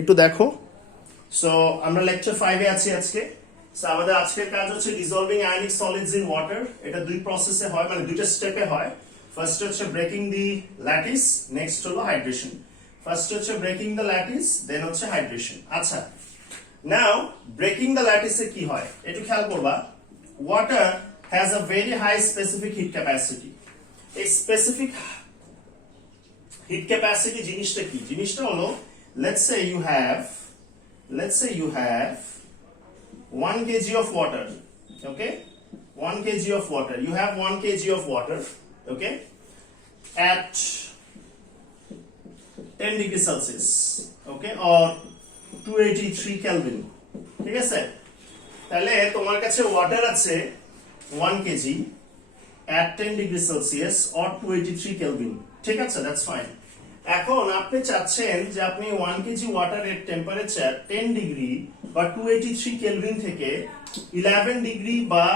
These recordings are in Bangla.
একটু দেখো। সো আমরা লেকচার 5 এ আছি আজকে। সো আমাদের আজকের কাজ হচ্ছে dissolving ionic solids in water. এটা দুই প্রসেসে হয়, মানে দুইটা স্টেপে হয়। ফার্স্ট হচ্ছে ব্রেকিং দি ল্যাটিস, নেক্সট হলো হাইড্রেশন। ফার্স্ট হচ্ছে ব্রেকিং দ্য ল্যাটিস, দেন হচ্ছে হাইড্রেশন। আচ্ছা, নাও ব্রেকিং দ্য ল্যাটিসে কি হয় একটু খেয়াল করবা। Water has a very high specific heat capacity. এই স্পেসিফিক হিট ক্যাপাসিটি জিনিসটা কি? জিনিসটা হলো, let's say you have 1 kg of water, okay, 1 kg of water, you have 1 kg of water, okay, at 10 degrees Celsius, okay, or 283 Kelvin, ঠিক আছে? তাহলে তোমার কাছে ওয়াটার আছে 1 kg at 10 degrees Celsius or 283 Kelvin, ঠিক আছে? That's fine. এখন আপনি চাচ্ছেন যে আপনি 1 কেজি ওয়াটারের টেম্পারেচার 10 ডিগ্রি বা 283 কেলভিন থেকে 11 ডিগ্রি বা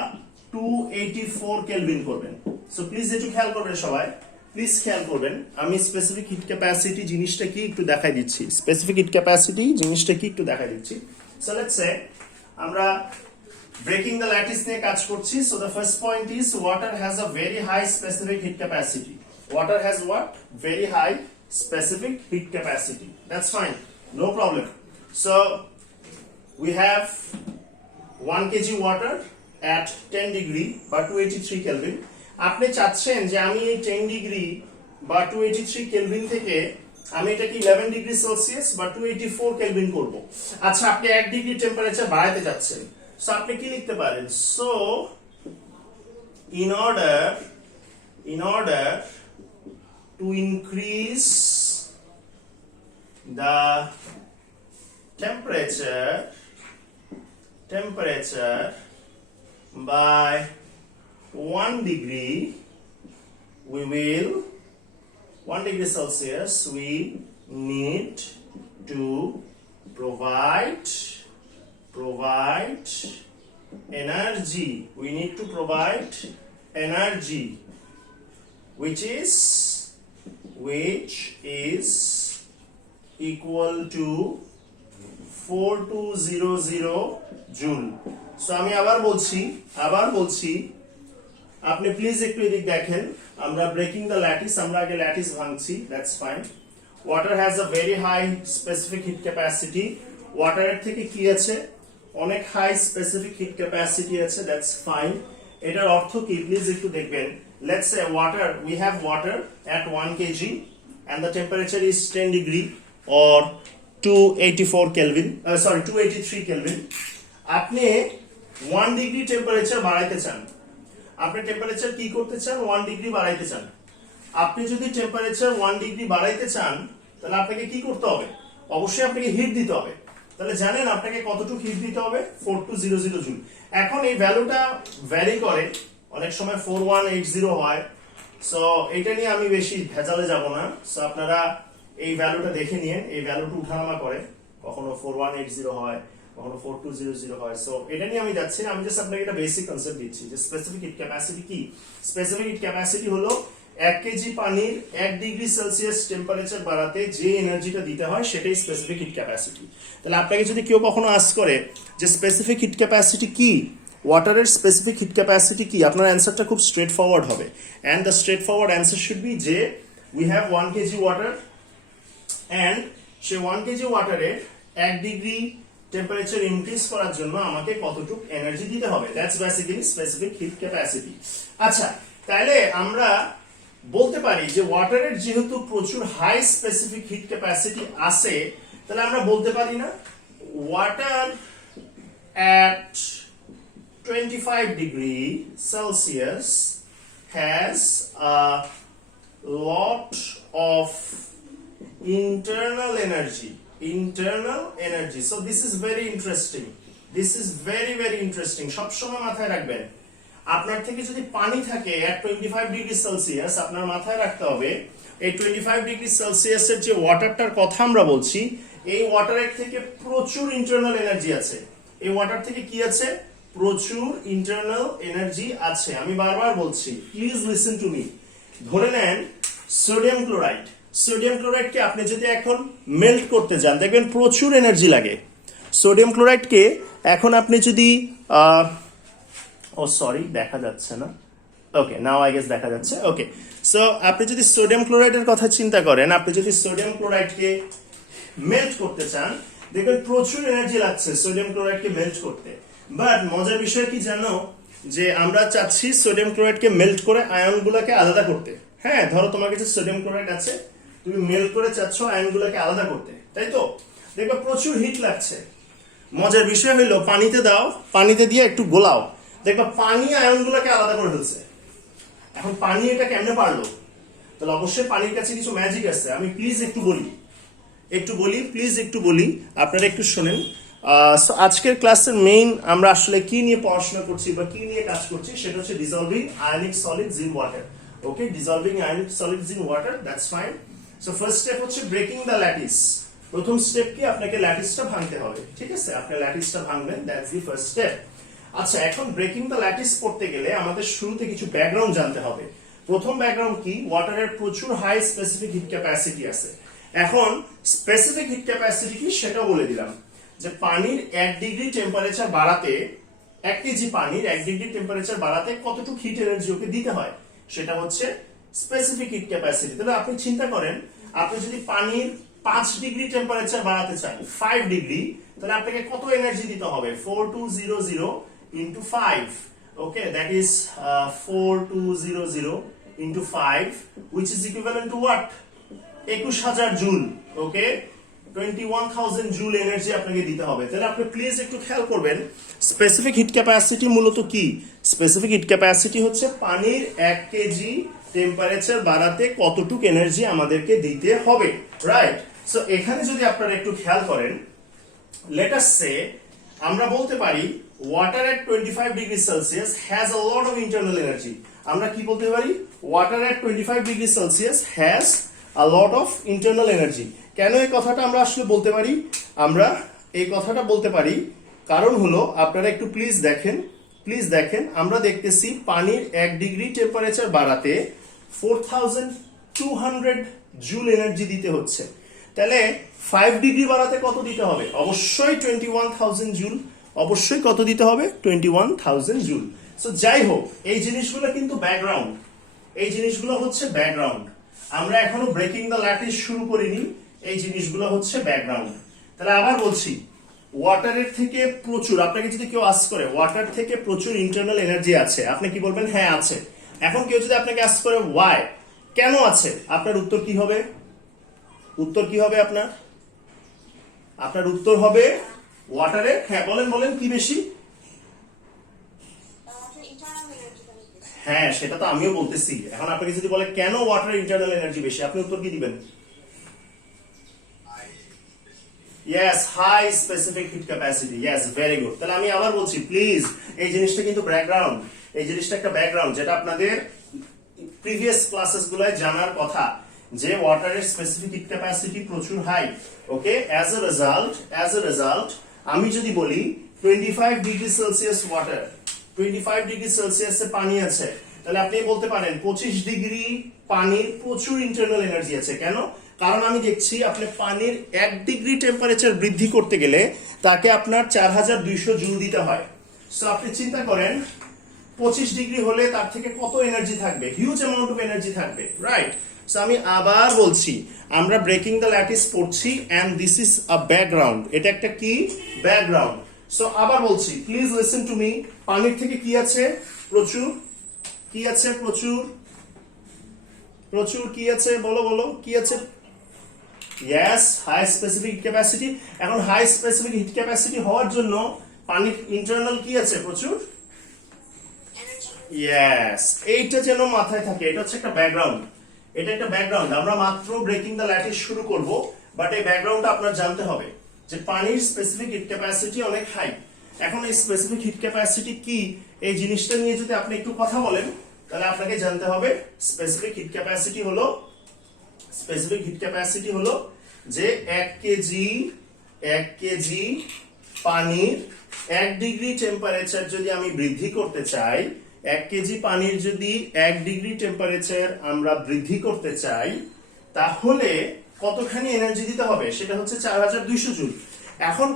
284 কেলভিন করবেন। সো প্লিজ একটু খেয়াল করবেন সবাই, প্লিজ খেয়াল করবেন। আমি স্পেসিফিক হিট ক্যাপাসিটি জিনিসটা কি একটু দেখাই দিচ্ছি। স্পেসিফিক হিট ক্যাপাসিটি জিনিসটা কি একটু দেখাই দিচ্ছি। সো লেটস সে আমরা ব্রেকিং দ্য ল্যাটিস নিয়ে কাজ করছি। So the first point is water has a very high specific heat capacity. Water has what? Very high specific heat capacity. That's fine, no problem. So we have 1 kg water at 10 degree বা 283 Kelvin. আপনি চাচ্ছেন যে আমি এই 10 ডিগ্রি বা 283 কেলভিন থেকে আমি এটাকে 11 ডিগ্রি সেলসিয়াস বা 284 কেলভিন করব। আচ্ছা, আপনি 1 ডিগ্রি টেম্পারেচার বাড়াতে যাচ্ছেন। সো আপনি কি লিখতে পারেন? So in order to increase the temperature by 1 degree, we will 1 degree Celsius, we need to provide energy. We need to provide energy, which is equal to 4200 joule. So আমি আবার বলছি আপনি প্লিজ একটু এদিক দেখেন। আমরা ব্রেকিং দ্য ল্যাটিস, আমরা আগে ল্যাটিস ভাঙছি, that's fine. Water has a very high specific heat capacity. ওয়াটারের থেকে কি আছে? অনেক হাই স্পেসিফিক হিট ক্যাপাসিটি আছে, দ্যাটস ফাইন। এটার অর্থ কি প্লিজ একটু দেখবেন। Let's say we have water at 1 kg and the temperature is 10 degree or 283 Kelvin. আপনি 1 ডিগ্রি টেম্পারেচার বাড়াইতে চান। আপনি টেম্পারেচার কি করতে চান? 1 ডিগ্রি বাড়াইতে চান। আপনি যদি টেম্পারেচার 1 ডিগ্রি বাড়াইতে চান, তাহলে আপনাকে কি করতে হবে? অবশ্যই আপনাকে হিট দিতে হবে। তাহলে জানেন আপনাকে কতটুকু হিট দিতে হবে? 4200 জুল। এখন এই ভ্যালুটা ভ্যারি করে, অনেক সময় 4180 হয়। সো এটা নিয়ে আমি বেশি ভেজালে যাব না। সো আপনারা এই ভ্যালুটা দেখে নিন, এই ভ্যালুটা উঠানামা করে, কখনো 4180 হয়, কখনো 4200 হয়। সো এটা নিয়ে আমি যাচ্ছি না, আমি জাস্ট আপনাকে একটা বেসিক কনসেপ্ট দিচ্ছি যে স্পেসিফিক হিট ক্যাপাসিটি কি। স্পেসিফিক হিট ক্যাপাসিটি হলো 1 কেজি পানির 1 ডিগ্রি সেলসিয়াস টেম্পারেচার বাড়াতে যে এনার্জিটা দিতে হয় সেটাই স্পেসিফিক হিট ক্যাপাসিটি। তাহলে আপনাকে যদি কেউ কখনো আস্ক করে যে স্পেসিফিক হিট ক্যাপাসিটি কি, ওয়াটারের স্পেসিফিক হিট ক্যাপাসিটি কি, আপনার অ্যান্সারটা খুব স্ট্রেট ফরওয়ার্ড হবে। And the straightforward answer should be যে we have 1 KG water and say 1 KG ওয়াটারের 1 ডিগ্রি টেম্পারেচার ইনক্রিজ করার জন্য আমাকে কতটুকু এনার্জি দিতে হবে। That's basically specific heat capacity. আচ্ছা, তাহলে আমরা বলতে পারি যে ওয়াটারের যেহেতু প্রচুর হাই স্পেসিফিক হিট ক্যাপাসিটি আছে, তাহলে আমরা বলতে পারি না water at 25 degree Celsius has a lot of internal energy. So this is very interesting. সবসময় মাথায় রাখবেন, আপনার থেকে যদি পানি থাকে at 25 ডিগ্রি সেলসিয়াস, আপনার মাথায় রাখতে হবে এই 25 ডিগ্রি সেলসিয়াসের যে ওয়াটারটার কথা আমরা বলছি, এই ওয়াটারের থেকে প্রচুর ইন্টারনাল এনার্জি আছে। এই ওয়াটার থেকে কি আছে? প্রচুর ইন্টারনাল এনার্জি আছে। আমি বারবার বলছি, প্লিজ লিসেন টু মি। ধরে নেন সোডিয়াম ক্লোরাইড, সোডিয়াম ক্লোরাইডকে আপনি যদি এখন মেল্ট করতে যান দেখবেন প্রচুর এনার্জি লাগে। সোডিয়াম ক্লোরাইডকে এখন আপনি যদি ও সরি দেখা যাচ্ছে না, ওকে নাও আই গেস দেখা যাচ্ছে। ওকে, সো আপনি যদি সোডিয়াম ক্লোরাইডের কথা চিন্তা করেন, আপনি যদি সোডিয়াম ক্লোরাইডকে মেল্ট করতে চান দেখবেন প্রচুর এনার্জি লাগছে সোডিয়াম ক্লোরাইডকে মেল্ট করতে। বাট মজার বিষয় কি জানো, যে আমরা চাচ্ছি সোডিয়াম ক্লোরাইডকে মেল্ট করে আয়নগুলোকে আলাদা করতে। হ্যাঁ, ধরো তোমার কাছে সোডিয়াম ক্লোরাইড আছে, তুমি মেল্ট করে চাচ্ছ আয়নগুলোকে আলাদা করতে, তাই তো? দেখবে প্রচুর হিট লাগছে। মজার বিষয় হইলো পানিতে দাও, পানিতে দিয়ে একটু গোলাও, দেখবা পানি আয়নগুলোকে আলাদা করে ফেলছে। এখন পানি এটা কেমনে পারলো? তাহলে অবশ্যই পানির কাছে কিছু ম্যাজিক আছে। আমি প্লিজ একটু বলি, আপনারা একটু শোনেন। আজকের ক্লাসের মেইন আমরা আসলে কি নিয়ে পড়াশোনা করছি বা কি নিয়ে কাজ করছি সেটা হচ্ছে dissolving ionic solids in water. Okay, dissolving ionic solids in water, that's fine. So first step হচ্ছে ব্রেকিং দ্য ল্যাটিস। প্রথম স্টেপ কি, আপনাকে ল্যাটিসটা ভাঙতে হবে। ঠিক আছে, আপনি ল্যাটিসটা ভাঙবেন, দ্যাটস দি ফার্স্ট স্টেপ। আচ্ছা, এখন ব্রেকিং দ্য ল্যাটিস পড়তে গেলে আমাদের শুরুতে কিছু ব্যাকগ্রাউন্ড জানতে হবে। প্রথম ব্যাকগ্রাউন্ড কি, ওয়াটারের প্রচুর হাই স্পেসিফিক হিট ক্যাপাসিটি আছে। এখন স্পেসিফিক হিট ক্যাপাসিটি কি সেটাও বলে দিলাম, যে পানির 1 ডিগ্রি টেম্পারেচার বাড়াতে, 1 কেজি পানির 1 ডিগ্রি টেম্পারেচার বাড়াতে কতটুকু হিট এনার্জি ওকে দিতে হয় সেটা হচ্ছে স্পেসিফিক হিট ক্যাপাসিটি। তাহলে আপনি চিন্তা করেন, আপনি যদি পানির 5 ডিগ্রি টেম্পারেচার বাড়াতে চান, 5 ডিগ্রি, তাহলে আপনাকে কত এনার্জি দিতে হবে? 4200 into 5. Okay, that is 4200 into 5, which is equivalent to what? 21000 joule. Okay, 21000 joule energy আপনাকে দিতে হবে। তাহলে আপনি প্লিজ একটু খেয়াল করবেন, স্পেসিফিক হিট ক্যাপাসিটি মূলত কি? স্পেসিফিক হিট ক্যাপাসিটি হচ্ছে পানির 1 কেজি টেম্পারেচার বাড়াতে কতটুকু এনার্জি আমাদেরকে দিতে হবে, রাইট? সো এখানে যদি আপনারা একটু খেয়াল করেন, লেট আস সে আমরা বলতে পারি water at 25 degrees Celsius has a lot of internal energy. আমরা কি বলতে পারি? water at 25 degrees Celsius has a lot of internal energy. কেন এই কথাটা আমরা আসলে বলতে পারি? আমরা এই কথাটা বলতে পারি কারণ হলো, আপনারা একটু প্লিজ দেখেন, আমরা দেখতেছি পানির 1 ডিগ্রি টেম্পারেচার বাড়াতে 4200 জুল এনার্জি দিতে হচ্ছে। তাহলে 5 ডিগ্রি বাড়াতে কত দিতে হবে? অবশ্যই 21000 জুল। অবশ্যই কত দিতে হবে? 21000 জুল। সো যাই হোক, এই জিনিসগুলো কিন্তু ব্যাকগ্রাউন্ড, এই জিনিসগুলো হচ্ছে ব্যাকগ্রাউন্ড। আমরা এখনো ব্রেকিং দ্য ল্যাটিস শুরু করিনি, এই জিনিসগুলো হচ্ছে ব্যাকগ্রাউন্ড। তাহলে আবার বলছি, ওয়াটারের থেকে প্রচুর, আপনাকে যদি কেউ আস্ক করে ওয়াটার থেকে প্রচুর ইন্টারনাল এনার্জি আছে, আপনি কি বলবেন? হ্যাঁ আছে। এখন কেউ যদি আপনাকে আস্ক করে ওয়াই, কেন আছে, আপনার উত্তর কি হবে? আপনার উত্তর হবে ওয়াটারে, হ্যাঁ বলেন কি বেশি? হ্যাঁ, সেটা তো আমিও বলতেছি। এখন আপনাকে যদি বলে কেন ওয়াটার ইন্টারনাল এনার্জি বেশি, আপনি উত্তর কি দিবেন? Yes, high specific heat capacity. Yes, very good. তাহলে আমি আবার বলছি, প্লিজ, এই জিনিসটা কিন্তু ব্যাকগ্রাউন্ড, এই জিনিসটা একটা ব্যাকগ্রাউন্ড, যেটা আপনাদের প্রিভিয়াস ক্লাসেস গুলোয় জানার কথা, যে ওয়াটারের স্পেসিফিক হিট ক্যাপাসিটি প্রচুর high. Okay, as a result আমি যদি বলি 25 ডিগ্রি সেলসিয়াস ওয়াটার, 25 ডিগ্রি সেলসিয়াসে পানি আছে, তাহলে আপনি বলতে পারেন 25 ডিগ্রি পানির প্রচুর ইন্টারনাল এনার্জি আছে। কেন? কারণ আমি দেখছি আপনি পানির 1 ডিগ্রি টেম্পারেচার বৃদ্ধি করতে গেলে তাকে আপনার 4200 জুল দিতে হয়। সো আপনি চিন্তা করেন 25 ডিগ্রি হলে তার থেকে কত এনার্জি থাকবে? হিউজ অ্যামাউন্ট অফ এনার্জি থাকবে, রাইট? সো আমি আবার বলছি, আমরা ব্রেকিং দ্য ল্যাটিস পড়ছি, and this is a background. এটা একটা কি? ব্যাকগ্রাউন্ড। সো আবার বলছি, প্লিজ লিসেন টু মি। পানির থেকে কি আছে? প্রচুর। কি আছে? প্রচুর কি আছে? বলো কি আছে? Yes, high specific heat capacity. এখন হাই স্পেসিফিক হিট ক্যাপাসিটি হওয়ার জন্য পানির ইন্টারনাল কি আছে? প্রচুর। ইয়েস, এইটা যেন মাথায় থাকে, এটা হচ্ছে একটা ব্যাকগ্রাউন্ড। এটা একটা ব্যাকগ্রাউন্ড। আমরা মাত্র ব্রেকিং দ্য ল্যাটিস শুরু করব, বাট এই ব্যাকগ্রাউন্ডটা আপনার জানতে হবে, যে পানির স্পেসিফিক হিট ক্যাপাসিটি অনেক হাই। এখন এই স্পেসিফিক হিট ক্যাপাসিটি কি, এই জিনিসটা নিয়ে যদি আপনি একটু কথা বলেন, তাহলে আপনাকে জানতে হবে স্পেসিফিক হিট ক্যাপাসিটি হলো যে 1 কেজি পানির 1 ডিগ্রি টেম্পারেচার যদি আমি বৃদ্ধি করতে চাই, 1 কেজি পানির যদি 1 ডিগ্রি টেম্পারেচার আমরা বৃদ্ধি করতে চাই, তাহলে কতখানি এনার্জি দিতে হবে সেটা হচ্ছে 4200 জুল। এখন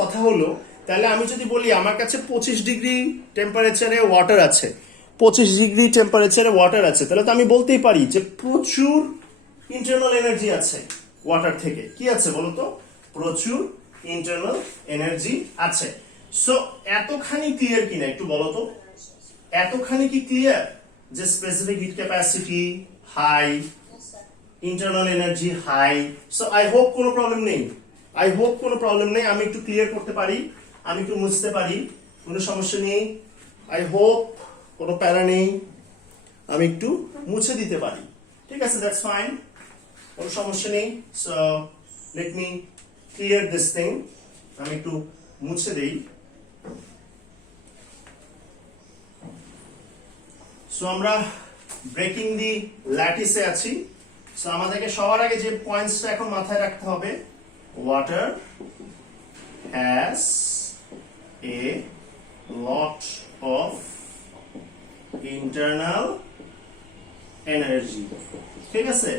কথা হলো তাহলে আমি যদি বলি আমার কাছে 25 ডিগ্রি টেম্পারেচারে ওয়াটার আছে, 25 ডিগ্রি টেম্পারেচারে ওয়াটার আছে, তাহলে তো আমি বলতেই পারি যে প্রচুর ইন্টারনাল এনার্জি আছে ওয়াটার থেকে। কি আছে বলতো? প্রচুর ইন্টারনাল এনার্জি আছে। সো এতখানি ক্লিয়ার কিনা একটু বলো তো, এতখানি কি ক্লিয়ার যে specific heat capacity high, internal energy high? So I hope কোনো প্রবলেম নেই, আমি একটু ক্লিয়ার করতে পারি, আমি একটু মুছতে পারি, কোনো সমস্যা নেই। আই হোপ কোনো প্যারা নেই, আমি একটু মুছে দিতে পারি, ঠিক আছে, দ্যাটস ফাইন, কোনো সমস্যা নেই। So let me clear this thing, আমি একটু মুছে দেই। সো আমরা ব্রেকিং দি ল্যাটিসে আছি। সো আমাদেরকে সবার আগে যে পয়েন্টসটা এখন মাথায় রাখতে হবে, water has a lot of internal energy, ঠিক আছে?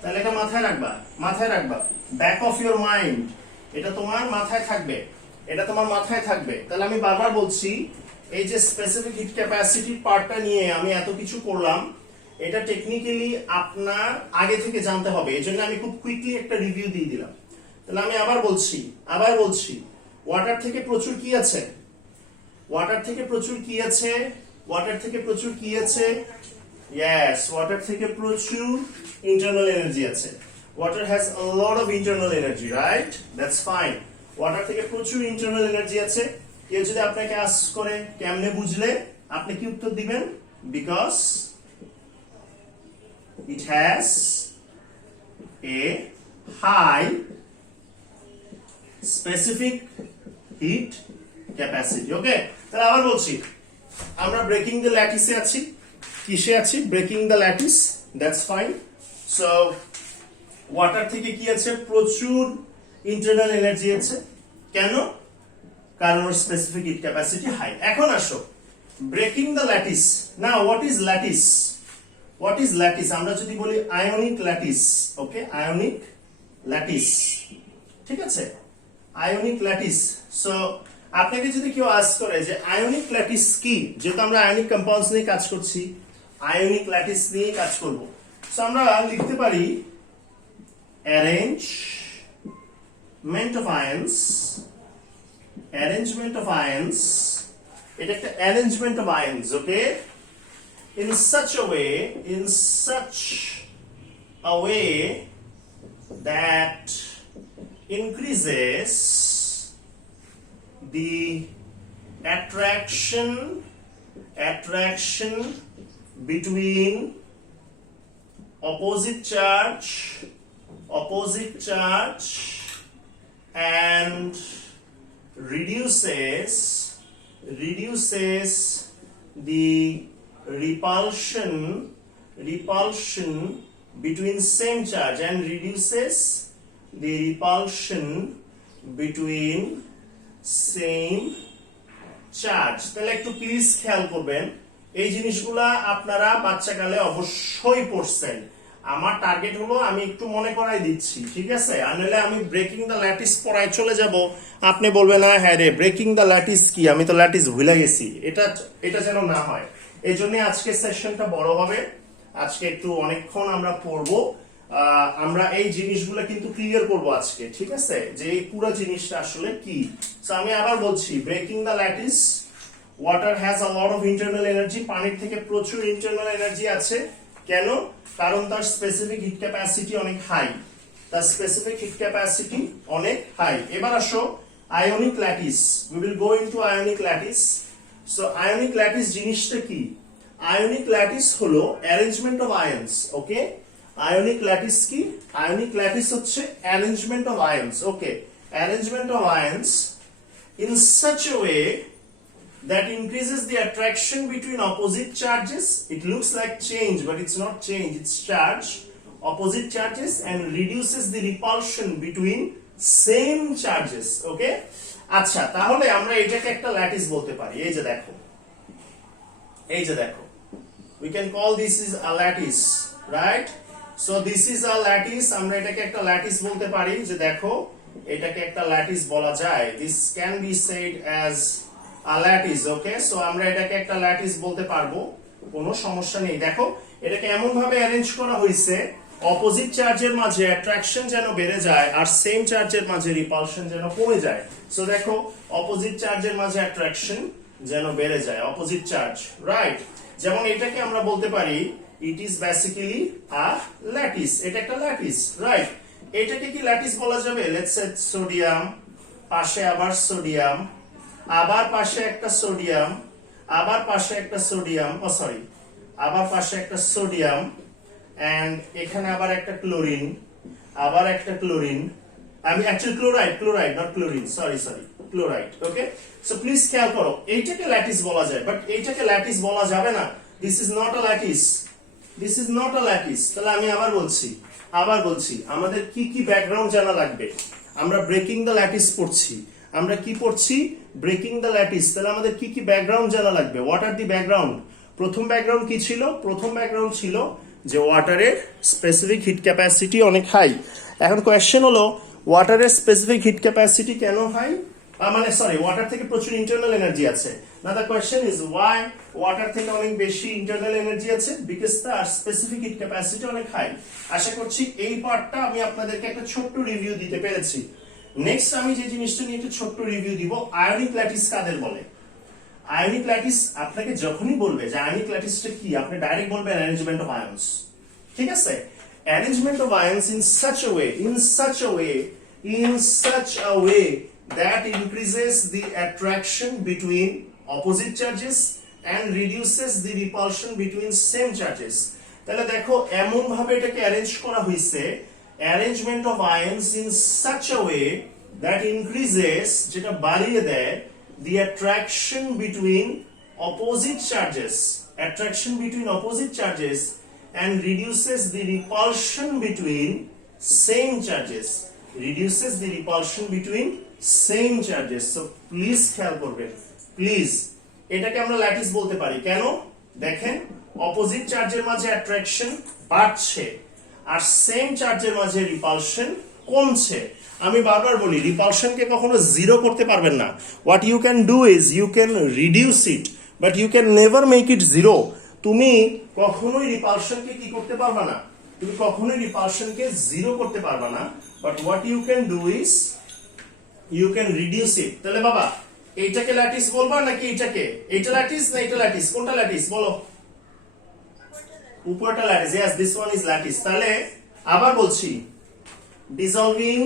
তাহলে এটা মাথায় রাখবা, ব্যাক অফ ইউর মাইন্ড, এটা তোমার মাথায় থাকবে, তাহলে আমি বারবার বলছি, এই যে স্পেসিফিক হিট ক্যাপাসিটি পার্টটা নিয়ে আমি এত কিছু করলাম, এটা টেকনিক্যালি আপনার আগে থেকে জানতে হবে, এজন্য আমি খুব কুইকলি একটা রিভিউ দিয়ে দিলাম। তাহলে আমি আবার বলছি, ওয়াটার থেকে প্রচুর কি আছে? ওয়াটার থেকে প্রচুর ইয়েস, ওয়াটার থেকে প্রচুর ইন্টারনাল এনার্জি আছে। Water has a lot of internal energy, right? That's fine. Water থেকে প্রচুর ইন্টারনাল এনার্জি আছে। কেউ যদি আপনাকে আস্ক করে কেমনে বুঝলে, আপনি কি উত্তর দিবেন? Because it has a high specific heat capacity. ওকে, তাহলে আবার বলছি, আমরা ব্রেকিং দ্য ল্যাটিসে আছি। কিসে আছি? Breaking the lattice, that's fine. So water থেকে কি আছে? প্রচুর ইন্টারনাল এনার্জি আছে। কেন? কারণ ওর স্পেসিফিক হিট ক্যাপাসিটি হাই। এখন আসো ব্রেকিং দ্য ল্যাটিস। না, হোয়াট ইজ ল্যাটিস? আমরা যদি বলি আয়নিক ল্যাটিস, ওকে, আয়নিক ল্যাটিস, ঠিক আছে, আয়নিক ল্যাটিস। সো আপনাকে যদি কেউ আস্ক করে যে আয়নিক ল্যাটিস কি, যেহেতু আমরা আয়নিক কম্পাউন্ডস নিয়ে কাজ করছি, আয়নিক ল্যাটিস নিয়ে কাজ করব। সো আমরা লিখতে পারি arrangement of ions, এটা একটা arrangement of ions, okay, in such a way that increases the attraction between opposite charge and reduces the repulsion between same charge and reduces the repulsion between same charge। তাহলে একটু প্লিজ খেয়াল করবেন, এই জিনিসগুলা আপনারা বাচ্চাকালে অবশ্যই পড়ছেন। আমার টার্গেট হলো আমি একটু মনে করাই দিচ্ছি, ঠিক আছে? আর নাহলে আমি ব্রেকিং দ্য ল্যাটিস পড়ায় চলে যাব, আপনি বলবেন না হ্যাঁ রে ব্রেকিং দ্য ল্যাটিস কি, আমি তো ল্যাটিস ভুলে গেছি। এটা যেন না হয়, এই জন্য আজকে সেশনটা বড় হবে। আজকে একটু অনেকক্ষণ আমরা পড়বো, আমরা এই জিনিসগুলো কিন্তু ক্লিয়ার করব আজকে, ঠিক আছে, যে এই পুরো জিনিসটা আসলে কি। সো আমি আবার বলছি, breaking the lattice, water has a lot of internal energy, পানির থেকে প্রচুর ইন্টারনাল এনার্জি আছে। কেন? কারণ তার স্পেসিফিক হিট ক্যাপাসিটি অনেক হাই, এবার আসো ionic lattice, we will go into ionic lattice. So ionic lattice জিনিসটা কি? আয়নিক ল্যাটিস হলো arrangement of আয়ন্স, okay. Ionic lattice কি? আয়নিক ল্যাটিস হচ্ছে arrangement of আয়ন্স, okay, arrangement of আয়ন্স in such a way that increases the attraction between opposite charges. It looks like change, but it's not change, it's charge, opposite charges, and reduces the repulsion between same charges, okay? আচ্ছা, তাহলে আমরা এটাকে একটা ল্যাটিস বলতে পারি। এই যে দেখো, we can call this is a lattice, right? So this is a lattice, আমরা এটাকে একটা ল্যাটিস বলতে পারি, যে দেখো এটাকে একটা ল্যাটিস বলা যায়, this can be shed as a lattice. Okay, so আমরা এটাকে একটা ল্যাটিস বলতে পারবো, কোনো সমস্যা নেই। দেখো এটাকে এমন ভাবে অ্যারেঞ্জ করা হয়েছে অপোজিট চার্জের মাঝে অ্যাট্রাকশন যেন বেড়ে যায় আর সেম চার্জের মাঝে রিপালশন যেন কমে যায়। সো দেখো অপোজিট চার্জের মাঝে অ্যাট্রাকশন যেন বেড়ে যায়, অপোজিট চার্জ, রাইট। যেমন এটাকে আমরা বলতে পারি it is basically a lattice, এটা একটা ল্যাটিস, রাইট। এটাকে কি ল্যাটিস বলা যাবে? লেটস সে সোডিয়াম, পাশে আবার সোডিয়াম, আবার পাশে একটা সোডিয়াম, আবার পাশে একটা সোডিয়াম, ও সরি, আবার পাশে একটা সোডিয়াম, এন্ড এখানে আবার একটা ক্লোরিন, আবার একটা ক্লোরিন, আমি actually chloride not chlorine, sorry chloride. Okay, so please খেয়াল করো, এইটাকে ল্যাটিস বলা যায়, বাট এইটাকে ল্যাটিস বলা যাবে না। This is not a lattice, this is not a lattice. তাহলে আমি আবার বলছি আমাদের কি কি ব্যাকগ্রাউন্ড জানা লাগবে। আমরা ব্রেকিং দ্য ল্যাটিস পড়ছি, আমরা কি পড়ছি? Breaking the lattice. তাহলে আমাদের কি কি ব্যাকগ্রাউন্ড জানা লাগবে? What are the background? প্রথম ব্যাকগ্রাউন্ড কি ছিল? প্রথম ব্যাকগ্রাউন্ড ছিল যে ওয়াটারের স্পেসিফিক হিট ক্যাপাসিটি অনেক হাই। এখন কোয়েশ্চেন হলো ওয়াটারের স্পেসিফিক হিট ক্যাপাসিটি কেন হাই? মানে সরি, ওয়াটার থেকে প্রচুর ইন্টারনাল এনার্জি আছে। না, the question is Y water থেকে অনেক বেশি ইন্টারনাল এনার্জি আছে? বিকজ তার স্পেসিফিক হিট ক্যাপাসিটি অনেক হাই। আশা করছি এই পার্টটা আমি আপনাদেরকে একটা ছোট্ট রিভিউ দিতে পেরেছি। নেক্সট আমি যে জিনিসটা নিয়ে একটা ছোট্ট রিভিউ দিব, আয়নিক ল্যাটিস কাদের বলে? আয়নিক ল্যাটিস আপনাকে যখনই বলবে যে আয়নিক ল্যাটিসটা কি, আপনি ডাইরেক্ট বলবেন অ্যারেঞ্জমেন্ট অফ আয়ন্স। ঠিক আছে, arrangement of আয়ন্স in such a way that increases the attraction between opposite charges and reduces the repulsion between same charges। তাহলে দেখো এমন ভাবে এটাকে অ্যারেঞ্জ করা হয়েছে, arrangement of আয়ন্স in such a way that increases, যেটা বাড়িয়ে দেয়, the attraction between opposite charges and reduces the repulsion between same charges, so please খেয়াল করবেন, প্লিজ। এটাকে আমরা ল্যাটিস বলতে পারি, কেন? দেখেন অপোজিট চার্জের মাঝে অ্যাট্রাকশন বাড়ছে আর সেম চার্জের মাঝে রিপালশন কমছে। আমি বারবার বলি রিপালশনকে কখনো জিরো করতে পারবেন না। What you can do is you can reduce it, but you can never make it zero. তুমি কখনোই রিপালশনকে কি করতে পারবা না? তুমি কখনোই রিপালশনকে জিরো করতে পারবা না, but what you can do is you can reduce it. তাহলে বাবা এইটাকে ল্যাটিস বলবা নাকি এইটাকে? এইটা ল্যাটিস না এটা ল্যাটিস? কোনটা ল্যাটিস বলো? উপরটা lattice. Yes, this one is lattice. তাহলে আবার বলছি, dissolving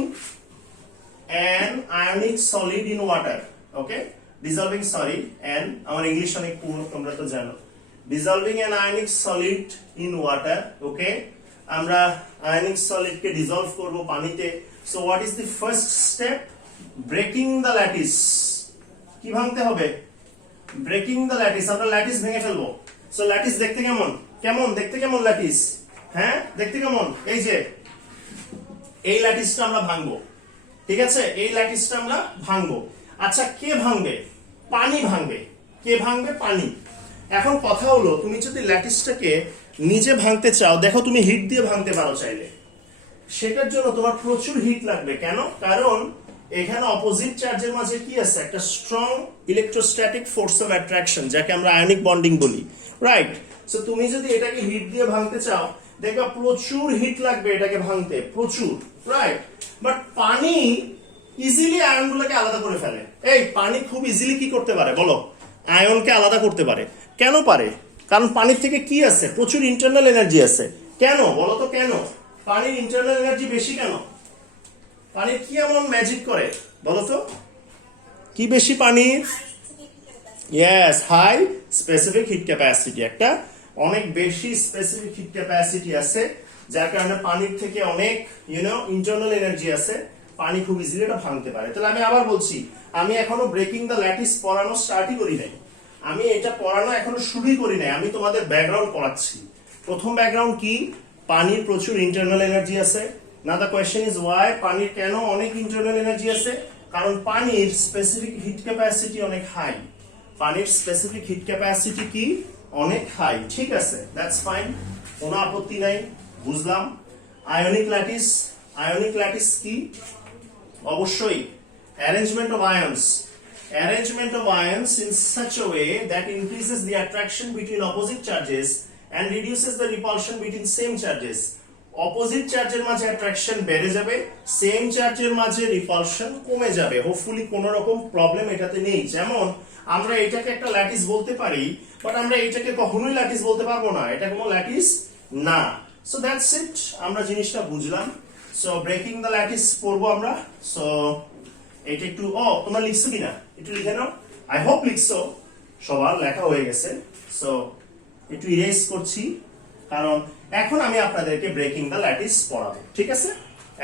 an ionic solid in water, okay, dissolving, sorry, and আমার ইংলিশ অনেক পুরো, তোমরা তো জানো। dissolving an ionic solid in water, okay, আমরা ionic solid কে dissolve করব পানিতে। so what is the first step? breaking the lattice। কি ভাঙতে হবে? breaking the lattice, আমরা ল্যাটিস ভেঙে ফেলবো। so ল্যাটিস দেখতে দেখতে কেমন ল্যাটিস? হ্যাঁ, দেখতে কেমন? এই যে এই ল্যাটিসটা আমরা ভাঙবো, ঠিক আছে, এই ল্যাটিসটা আমরা ভাঙবো। আচ্ছা, কে ভাঙবে? পানি ভাঙবে। কে ভাঙবে? পানি। এখন কথা হলো, তুমি যদি ল্যাটিসটাকে নিজে ভাঙতে চাও, দেখো তুমি হিট দিয়ে ভাঙতে পারো চাইলে, সেটার জন্য তোমার প্রচুর হিট লাগবে। কেন? কারণ এখানে অপোজিট চার্জের মাঝে কি আছে? একটা strong electrostatic force of attraction, যাকে আমরা আয়নিক বন্ডিং বলি, রাইট। সো তুমি যদি এটাকে হিট দিয়ে ভাঙতে চাও, দেখবা প্রচুর হিট লাগবে এটাকে ভাঙতে, প্রচুর, রাইট। বাট পানি ইজিলি আয়নগুলোকে আলাদা করে ফেলে। এই পানি খুব ইজিলি কি করতে পারে বলো? আয়নকে আলাদা করতে পারে। কেন পারে? কারণ পানির থেকে কি আছে? প্রচুর ইন্টারনাল এনার্জি আছে। কেন বলো তো? কেন পানির ইন্টারনাল এনার্জি বেশি? কেন? পানির কি এমন ম্যাজিক করে বলো তো? কি বেশি পানির? Yes, high specific heat capacity, একটা অনেক বেশি স্পেসিফিক হিট ক্যাপাসিটি আছে, যার কারণে পানির থেকে অনেক ইন্টারনাল এনার্জি আছে, পানি খুব ইজিলি এটা ভাঙতে পারে। তাহলে আমি আবার বলছি, আমি এখনো ব্রেকিং দ্য ল্যাটিস পড়ানো স্টার্টই করি নাই, আমি এটা পড়ানো এখনো শুরুই করি নাই, আমি তোমাদের ব্যাকগ্রাউন্ড পড়াচ্ছি। প্রথম ব্যাকগ্রাউন্ড কি? পানির প্রচুর ইন্টারনাল এনার্জি আছে। না, দ্য কোয়েশ্চেন ইজ ওয়াই পানির কেন অনেক ইন্টারনাল এনার্জি আছে? কারণ পানির স্পেসিফিক হিট ক্যাপাসিটি অনেক হাই। পানির স্পেসিফিক হিট ক্যাপাসিটি কি? অনেক হাই। ঠিক আছে, দ্যাটস ফাইন, কোনো আপত্তি নাই, বুঝলাম। আয়নিক ল্যাটিস, আয়নিক ল্যাটিস কি? অবশ্যই arrangement of ions, arrangement of ions in such a way that increases the attraction between opposite charges and reduces the repulsion between same charges. Opposite চার্জের মাঝে অ্যাট্রাকশন বেড়ে যাবে, সেম চার্জের মাঝে রিপালশন কমে যাবে। হোপফুলি কোনো রকম প্রবলেম এটাতে নেই। যেমন আমরা এটাকে একটা ল্যাটিস বলতে পারি, বাট আমরা এটাকে কখনোই ল্যাটিস বলতে পারবো না, এটা কোনো ল্যাটিস না। সো দ্যাটস ইট, আমরা জিনিসটা বুঝলাম। সো ব্রেকিং দ্য ল্যাটিস পড়বো আমরা। সো এটা একটু তোমরা লিখছো কিনা একটু লিখে নাও। আই হোপ লিখছো, সবার লেখা হয়ে গেছে। সো একটু ইরেজ করছি, কারণ এখন আমি আপনাদেরকে ব্রেকিং দ্য ল্যাটিস পড়াবো। ঠিক আছে,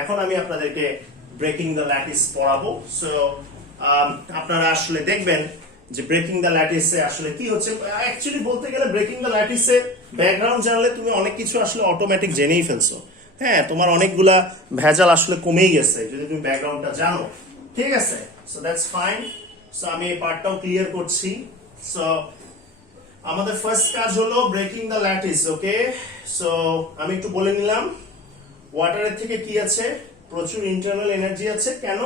এখন আমি আপনাদেরকে ব্রেকিং দ্য ল্যাটিস পড়াবো। সো আপনারা আসলে দেখবেন যে ব্রেকিং দ্য ল্যাটিসে আসলে কি হচ্ছে। অ্যাকচুয়ালি বলতে গেলে ব্রেকিং দ্য ল্যাটিসে ব্যাকগ্রাউন্ড জানলে তুমি অনেক কিছু আসলে অটোমেটিক জেনেই ফেলছো। হ্যাঁ, তোমার অনেকগুলা ভেজাল আসলে কমেই গেছে যদি তুমি ব্যাকগ্রাউন্ডটা জানো। ঠিক আছে, সো দ্যাটস ফাইন। সো আমি এই পার্টটাও ক্লিয়ার করছি। সো আমাদের ফার্স্ট কাজ হলো breaking the lattice. Okay, so আমি একটু বলে নিলাম ওয়াটারের থেকে কি আছে, প্রচুর ইন্টারনাল এনার্জি আছে। কেন?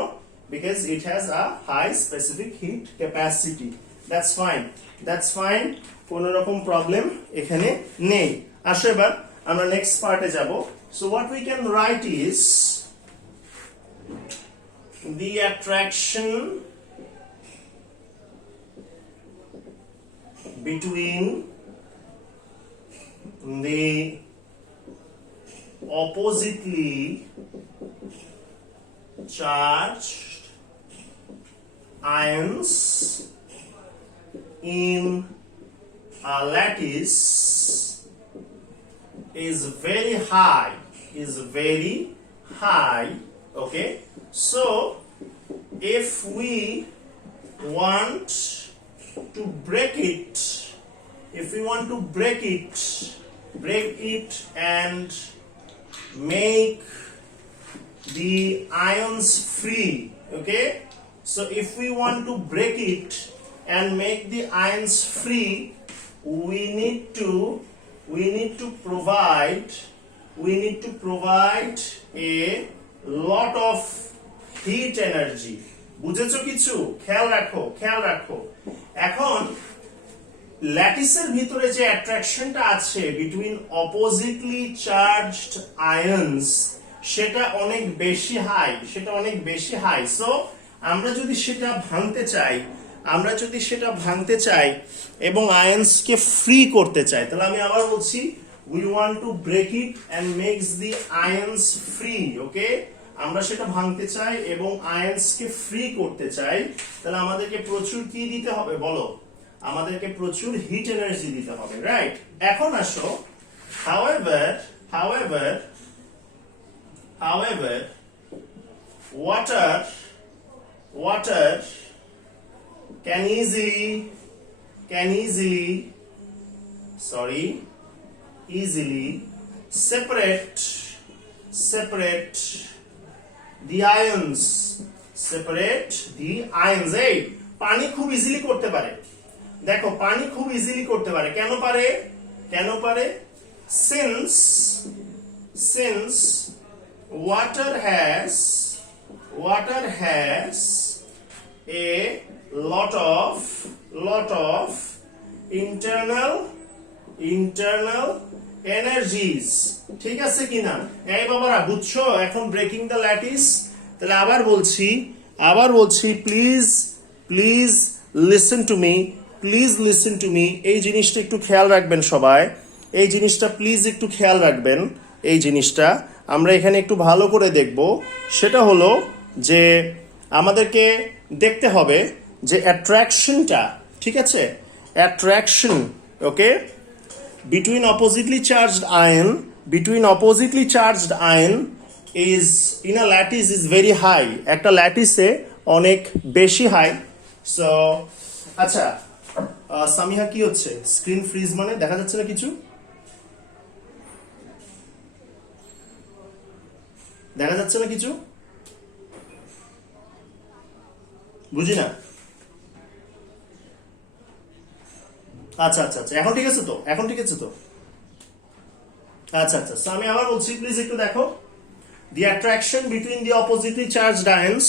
Because it has a high specific heat capacity. That's fine, that's fine, কোনো রকম প্রবলেম এখানে নেই। আসো এবার আমরা নেক্সট পার্টে যাব। So what we can write is the attraction between the oppositely charged ions in a lattice is very high, is very high. Okay, so if we want to break it, if we want to break it and make the ions free. Okay, so if we want to break it and make the ions free, we need to provide a lot of hit energy. বুঝেছো কিছু? খেয়াল রাখো, খেয়াল রাখো। এখন ল্যাটিসের ভিতরে যে অ্যাট্রাকশনটা আছে বিটুইন অপোজিটলি চার্জড আয়ন্স, সেটা অনেক বেশি হাই, সেটা অনেক বেশি হাই। সো আমরা যদি সেটা ভাঙতে চাই এবং আয়ন্সকে ফ্রি করতে চাই, তাহলে আমি আবার বলছি we want to break it and makes the ions free. ওকে, আমরা সেটা ভাঙতে চাই এবং আয়ন্সকে ফ্রি করতে চাই, তাহলে আমাদেরকে প্রচুর কি দিতে হবে বলো? আমাদেরকে প্রচুর হিট এনার্জি দিতে হবে, রাইট? এখন আসো, however water can easily separate the ions, এই পানি খুব ইজিলি করতে পারে। দেখো, পানি খুব ইজিলি করতে পারে। কেন পারে? since water has a lot of internal energies. ঠিক আছে কিনা? এই বাবারা বুঝছো এখন ব্রেকিং দ্য ল্যাটিস? তাহলে আবার বলছি প্লিজ লিসেন টু মি। এই জিনিসটা একটু খেয়াল রাখবেন সবাই, এই জিনিসটা প্লিজ একটু খেয়াল রাখবেন। এই জিনিসটা আমরা এখানে একটু ভালো করে দেখব। সেটা হলো যে আমাদেরকে দেখতে হবে যে অ্যাট্রাকশনটা, ঠিক আছে, attraction, okay, between oppositely charged ion is in a lattice is very high. একটা ল্যাটিসে অনেক বেশি হাই। সো আচ্ছা, সামিহা কি হচ্ছে? স্ক্রিন ফ্রিজ মানে দেখা যাচ্ছে না কিছু? দেখা যাচ্ছে না কিছু? বুঝি না। আচ্ছা, এখন ঠিক আছে তো? আচ্ছা, আমি আবার বলছি, প্লিজ একটু দেখো। the attraction between the oppositely charged ions,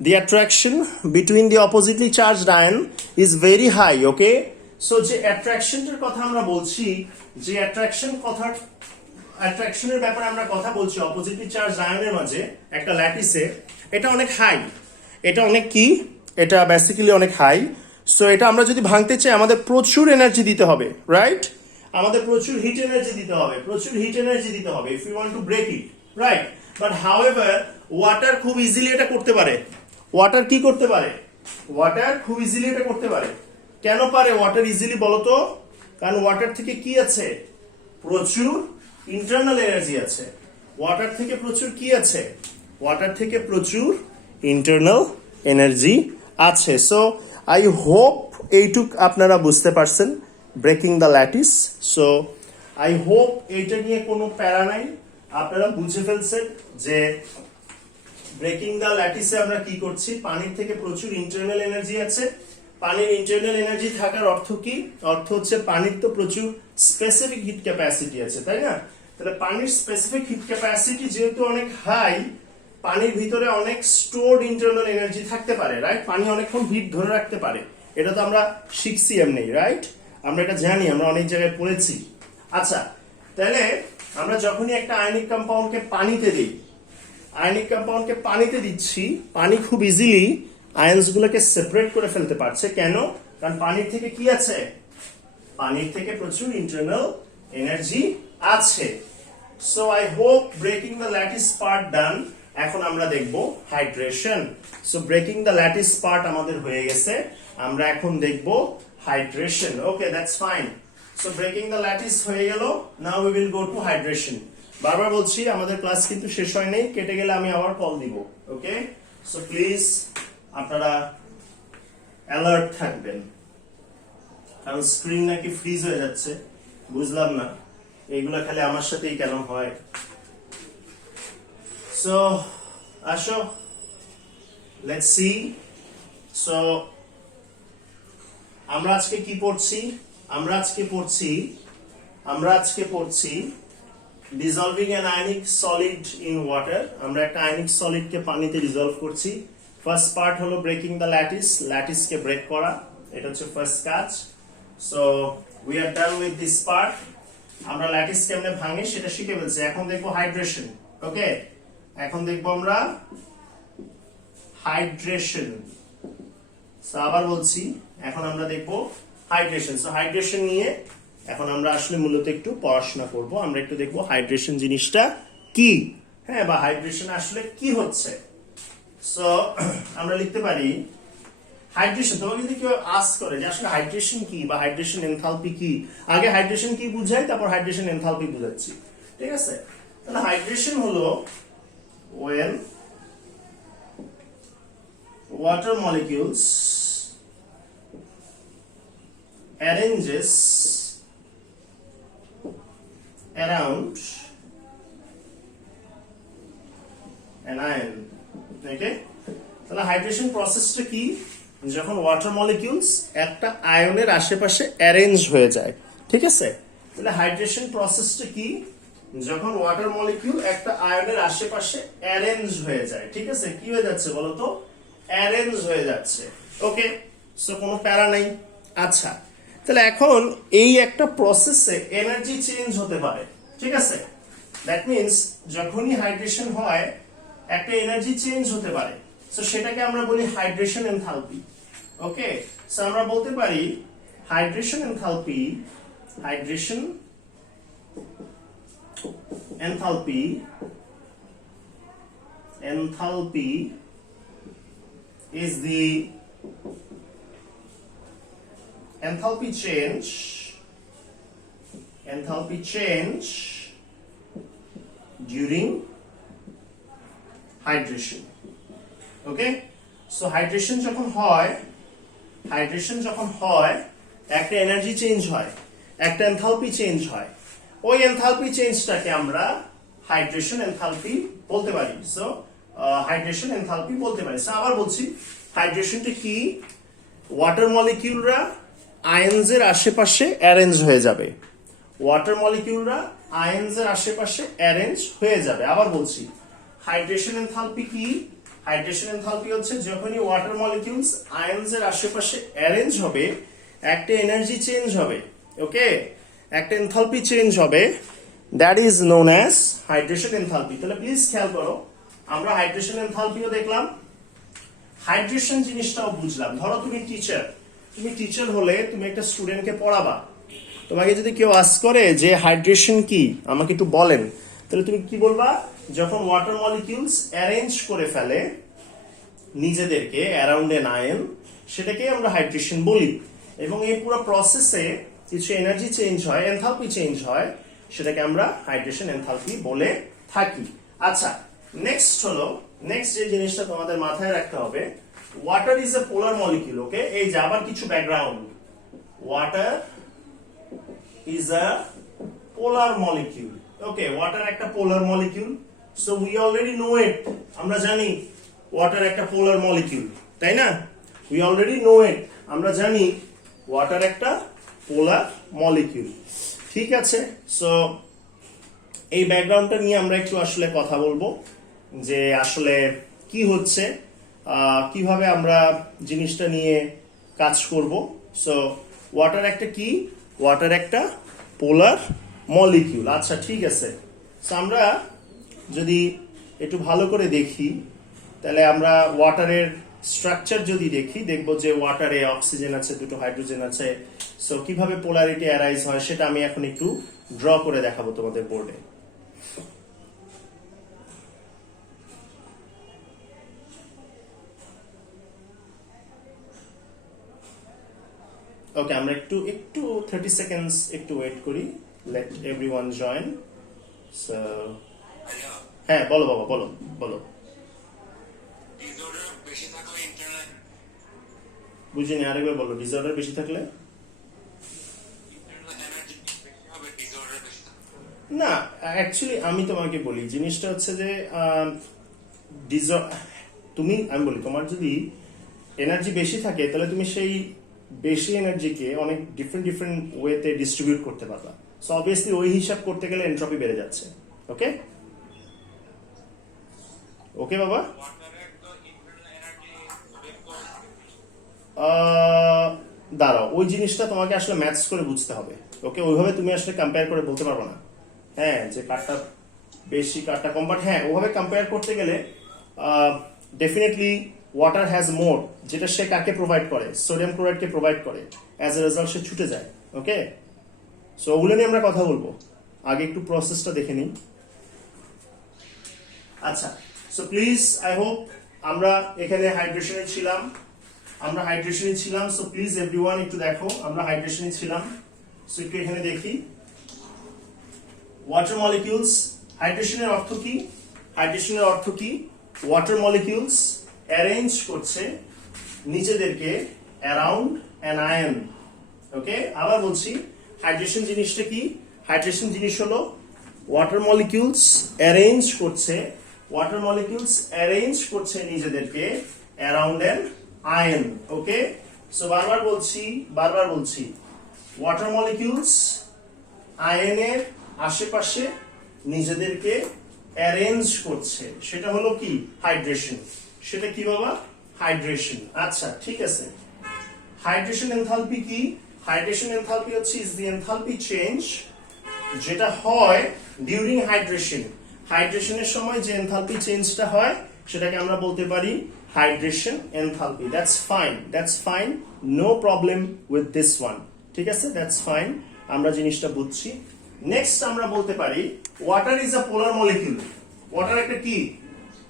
the attraction between the oppositely charged ion is very high. Okay, so যে অ্যাট্রাকশনের কথা আমরা বলছি, যে অ্যাট্রাকশনের ব্যাপারে আমরা কথা বলছি অপোজিটলি চার্জ আয়নের মাঝে একটা ল্যাটিসে, এটা অনেক হাই, এটা অনেক কি, এটা বেসিক্যালি অনেক হাই। সো এটা আমরা যদি ভাঙতে চাই আমাদের প্রচুর এনার্জি দিতে হবে, রাইট? আমাদের প্রচুর হিট এনার্জি দিতে হবে, প্রচুর হিট এনার্জি দিতে হবে if you want to break it, right? But however water খুব ইজিলি এটা করতে পারে। ওয়াটার কি করতে পারে? ওয়াটার খুব ইজিলি এটা করতে পারে। কেন পারে ওয়াটার ইজিলি বলো তো? কারণ ওয়াটার থেকে কি আছে? প্রচুর ইন্টারনাল এনার্জি আছে। ওয়াটার থেকে প্রচুর কি আছে? ওয়াটার থেকে প্রচুর ইন্টারনাল এনার্জি আছে। সো আই হোপ এইটুক আপনারা বুঝতে পারছেন breaking the lattice. So I hope এইটা নিয়ে কোনো প্যারা নাই, আপনারা বুঝে ফেলছেন যে ব্রেকিং দ্য ল্যাটিসে আমরা কি করছি। পানির থেকে প্রচুর ইন্টারনাল এনার্জি আছে। পানির ইন্টারনাল এনার্জি থাকার অর্থ কি? অর্থ হচ্ছে পানির তো প্রচুর স্পেসিফিক হিট ক্যাপাসিটি আছে, তাই না? তাহলে পানির স্পেসিফিক হিট ক্যাপাসিটি যেহেতু অনেক হাই, পানির ভিতরে অনেক স্টোরড ইন্টারনাল এনার্জি থাকতে পারে, রাইট? পানি অনেকক্ষণ হিট ধরে রাখতে পারে, এটা তো আমরা শিখছি এমনি, রাইট? আমরা এটা জানি, আমরা অনেক জায়গায় পড়েছি। আচ্ছা, তাহলে আমরা যখনই একটা আয়নিক কম্পাউন্ডকে পানিতে দিই, আয়নিক কম্পাউন্ডকে পানিতে দিচ্ছি, পানি খুব ইজিলি আয়ন্স গুলোকে সেপারেট করে ফেলতে পারছে। কেন? কারণ পানির থেকে কি আছে? পানির থেকে প্রচুর ইন্টারনাল এনার্জি আছে। So I hope breaking the lattice part done. এখন আমরা দেখব hydration. So breaking the lattice part আমাদের হয়ে গেছে, আমরা এখন দেখব hydration. Okay, that's fine. So breaking the lattice হয়ে গেল, now we will go to hydration. বারবার বলছি আমাদের ক্লাস কিন্তু শেষ হয় নাই, কেটে গেলে আমি আবার কল দিব। ওকে, সো প্লিজ আপনারা অ্যালার্ট থাকবেন, কারণ স্ক্রিন নাকি ফ্রিজ হয়ে যাচ্ছে, বুঝলাম না এইগুলা খালি আমার সাথেই কেন হয়। সো আসো, লেটস সি। সো আমরা আজকে কি পড়ছি? আমরা আজকে পড়ছি dissolving an ionic solid in water. আমরা একটা আয়নিক সলিডকে পানিতে ডিসলভ করছি। ফার্স্ট পার্ট হলো ব্রেকিং দ্য ল্যাটিসকে ব্রেক করা, এটা হচ্ছে ফার্স্ট কাজ। So we are done with this part. আমরা ল্যাটিস কেমনে ভাঙে সেটা শিখে ফেলছি। এখন দেখবো হাইড্রেশন। ওকে, এখন দেখবো আমরা হাইড্রেশন। সো আবার বলছি, এখন আমরা দেখবো হাইড্রেশন। সো হাইড্রেশন নিয়ে এখন আমরা আসলে মূলত একটু পড়াশোনা করব। আমরা একটু দেখবো হাইড্রেশন জিনিসটা কি, হ্যাঁ, বা হাইড্রেশন আসলে কি হচ্ছে। সো আমরা লিখতে পারি হাইড্রেশন। তোমাকে যদি কেউ আস্ক করে যে আসলে হাইড্রেশন কি বা হাইড্রেশন এনথালপি কি, আগে হাইড্রেশন কি বুঝাই, তারপর হাইড্রেশন এনথালপি বুঝাচ্ছি, ঠিক আছে? তাহলে হাইড্রেশন হলো when water molecules arranges around an ion. Okay, তাহলে হাইড্রেশন প্রসেসটা কি? যখন ওয়াটার মলিকিউলস একটা আয়নের আশেপাশে অ্যারেঞ্জ হয়ে যায়, ঠিক আছে? তাহলে হাইড্রেশন প্রসেসটা কি? যখন ওয়াটার মলিকিউল একটা আয়নের আশেপাশে অ্যারেঞ্জ হয়ে যায়, ঠিক আছে? কি হয়ে যাচ্ছে বলতো? অ্যারেঞ্জ হয়ে যাচ্ছে। ওকে, সো কোনো প্যারা নাই। আচ্ছা, তাহলে এখন এই একটা প্রসেসে এনার্জি চেঞ্জ হতে পারে, ঠিক আছে? দ্যাট মিনস যখনই হাইড্রেশন হয় একটা এনার্জি চেঞ্জ হতে পারে। সো সেটাকে আমরা বলি হাইড্রেশন এনথালপি। ওকে, সো আমরা বলতে পারি hydration enthalpy is the enthalpy change during hydration. Okay, so hydration যখন হয় একটা এনার্জি চেঞ্জ হয়, একটা এনথালপি চেঞ্জ হয়। ওই এনথালপি চেঞ্জটাকে আমরা হাইড্রেশন এনথালপি বলতে পারি। সো হাইড্রেশন এনথালপি বলতে পারি। সো আবার বলছি, হাইড্রেশনটা কি? ওয়াটার মলিকিউলরা আয়নসের আশেপাশে অ্যারেঞ্জ হয়ে যাবে। ওয়াটার মলিকিউলরা আয়নসের আশেপাশে অ্যারেঞ্জ হয়ে যাবে। আবার বলছি, হাইড্রেশন এনথালপি কি? হাইড্রেশন এনথালপি হচ্ছে যখনই ওয়াটার মলিকিউলস আয়নস এর আশেপাশে অ্যারেঞ্জ হবে একটা এনার্জি চেঞ্জ হবে, ওকে, একটা এনথালপি চেঞ্জ হবে, that is known as hydration enthalpy. তাহলে প্লিজ খেয়াল করো, আমরা হাইড্রেশন এনথালপিও দেখলাম, হাইড্রেশন জিনিসটাও বুঝলাম। ধরো তুমি টিচার হলে তুমি একটা স্টুডেন্টকে পড়াবা, তোমাকে যদি কেউ আস্ক করে যে হাইড্রেশন কি আমাকে একটু বলেন, তাহলে তুমি কি বলবা? যখন ওয়াটার মলিকিউলস অ্যারেঞ্জ করে ফেলে নিজেদেরকে অ্যারাউন্ড এন আয়ন, সেটাকে আমরা হাইড্রেশন বলি। এবং এই পুরো প্রসেসে কিছু এনার্জি চেঞ্জ হয়, এনথালপি চেঞ্জ হয়, সেটাকে আমরা হাইড্রেশন এনথালপি বলে থাকি। আচ্ছা, নেক্সট যে জিনিসটা তোমাদের মাথায় রাখতে হবে, water is a polar molecule, okay. এই যে আবার কিছু background, water is a polar molecule, okay, water একটা polar molecule. So we already know it, আমরা জানি ওয়াটার একটা পোলার মলিকিউল, তাই না? উই অলরেডি নো ইট, আমরা জানি ওয়াটার একটা পোলার মলিকিউল, ঠিক আছে। সো এই ব্যাকগ্রাউন্ডটা নিয়ে আমরা একটু আসলে কথা বলবো যে আসলে কি হচ্ছে, কিভাবে আমরা জিনিসটা নিয়ে কাজ করব। সো ওয়াটার একটা কি? ওয়াটার একটা পোলার মলিকিউল। আচ্ছা, ঠিক আছে। সো আমরা যদি একটু ভালো করে দেখি, তাহলে আমরা ওয়াটারের স্ট্রাকচার যদি দেখি, দেখবো যে ওয়াটারে অক্সিজেন আছে, দুটো হাইড্রোজেন আছে। সো কিভাবে পোলারিটি অ্যারাইজ হয় সেটা আমি এখন একটু ড্র করে দেখাবো তোমাদের বোর্ডে। ওকে, আমরা একটু 30 সেকেন্ডস একটু ওয়েট করি, লেট এভরিওয়ান জয়েন। সো হ্যাঁ, বলো বাবা, বলো। বুঝিনি, আরেকবার বলো। ডিসঅর্ডার বেশি থাকলে? না, অ্যাকচুয়ালি আমি তোমাকে বলি, জিনিসটা হচ্ছে যে আমি বলি, তোমার যদি এনার্জি বেশি থাকে তাহলে তুমি সেই বেশি এনার্জিকে অনেক ডিফারেন্ট ওয়েতে ডিস্ট্রিবিউট করতে পারবা। সো অবভিয়াসলি ওই হিসাব করতে গেলে এনট্রপি বেড়ে যাচ্ছে, ওকে। ওকে বাবা, দাঁড়াও, ওই জিনিসটা তোমাকে আসলে ম্যাথস করে বুঝতে হবে, ওকে। ওইভাবে তুমি আসলে কম্পেয়ার করে বলতে পারবো না, হ্যাঁ, যে কারটা বেশি কারটা কম, বাট হ্যাঁ, ওভাবে কম্পেয়ার করতে গেলে ডেফিনেটলি ওয়াটার হ্যাজ মোর, যেটা সে কাকে প্রোভাইড করে? সোডিয়াম ক্লোরাইডকে প্রোভাইড করে, অ্যাজ এ রেজাল্ট সে ছুটে যায়, ওকে। সো ওগুলো নিয়ে আমরা কথা বলবো, আগে একটু প্রসেসটা দেখে নিই। আচ্ছা, সো প্লিজ, আই হোপ আমরা এখানে হাইড্রেশনে ছিলাম, সো প্লিজ এভরিওয়ান একটু দেখো, আমরা হাইড্রেশনে ছিলাম। সো একটু এখানে দেখি, ওয়াটার মলিকিউলস, হাইড্রেশনের অর্থ কি? ওয়াটার মলিকিউলস অ্যারেঞ্জ করছে নিজেদেরকে অ্যারাউন্ড অ্যান আয়ন, ওকে। আবার বলছি, হাইড্রেশন জিনিসটা কি? হাইড্রেশন জিনিস হলো ওয়াটার মলিকিউলস অ্যারেঞ্জ করছে নিজেদেরকে around an ion, okay. So বারবার বলছি, ওয়াটার মলিকিউলস আয়নের আশেপাশে নিজেদেরকে অ্যারেঞ্জ করছে, সেটা হলো কি? হাইড্রেশন। সেটা কি বাবা? হাইড্রেশন। আচ্ছা, ঠিক আছে। হাইড্রেশন এনথালপি কি? হাইড্রেশন এনথালপি হচ্ছে ইজ দি এনথালপি চেঞ্জ যেটা হয় ডিউরিং হাইড্রেশন। হাইড্রেশনের সময় যে এনথালপি চেঞ্জটা হয় সেটাকে আমরা বলতে পারি hydration enthalpy. That's fine, no problem with this one, ঠিক আছে, দ্যাটস ফাইন, আমরা জিনিসটা বুঝছি। নেক্সট আমরা বলতে পারি water is a polar molecule. Water একটা কি?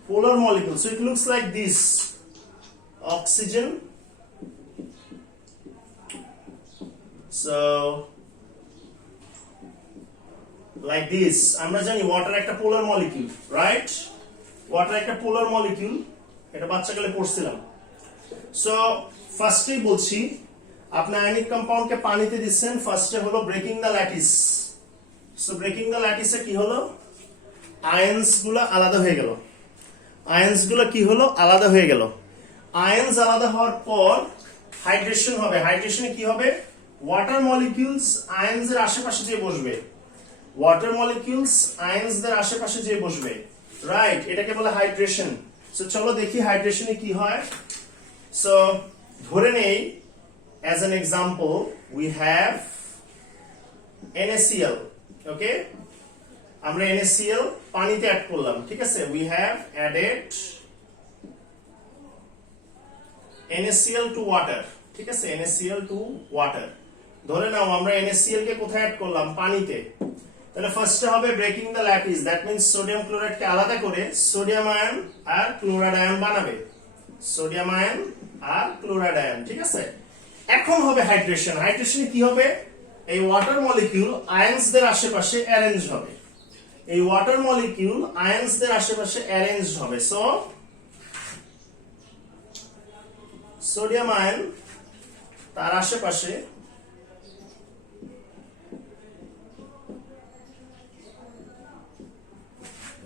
Polar molecule. So it looks like this, oxygen, so like this. আমরা জানি ওয়াটার একটা পোলার মলিকিউল, রাইট? ওয়াটার একটা পোলার মলিকিউল, এটা বাচ্চাকালে পড়ছিলাম। সো ফার্স্টেই বলছি, আপনি আয়নিক কম্পাউন্ডকে পানিতে দিচ্ছেন, ফার্স্টে হলো breaking the lattice. So breaking the ল্যাটিসে কি হলো? আয়ন্স গুলো আলাদা হয়ে গেল। আয়ন্স আলাদা হওয়ার পর হাইড্রেশন হবে। হাইড্রেশনে কি হবে? ওয়াটার মলিকিউলস আয়ন্সের আশেপাশে যেয়ে বসবে। রাইট, এটাকে বলে হাইড্রেশন। সো চলো দেখি হাইড্রেশনে কি হয়। সো ধরে নেই as an example we have NaCl, ওকে, আমরা NaCl পানিতে অ্যাড করলাম, ঠিক আছে, we have added NaCl to water, ঠিক আছে, NaCl to water। ধরে নাও আমরা NaCl কে কোথায় অ্যাড করলাম, পানিতে। তাহলে ফার্স্টে হবে breaking the lattice, that means sodium chloride কে আলাদা করে সোডিয়াম আয়ন আর ক্লোরাইড আয়ন বানাবে, সোডিয়াম আয়ন আর ক্লোরাইড আয়ন, ঠিক আছে। এখন হবে হাইড্রেশন। হাইড্রেশনে কি হবে, এই ওয়াটার মলিকিউল আয়ন্সদের আশেপাশে অ্যারেঞ্জ হবে, এই ওয়াটার মলিকিউল আয়ন্সদের আশেপাশে অ্যারেঞ্জ হবে। সো সোডিয়াম আয়ন তার আশেপাশে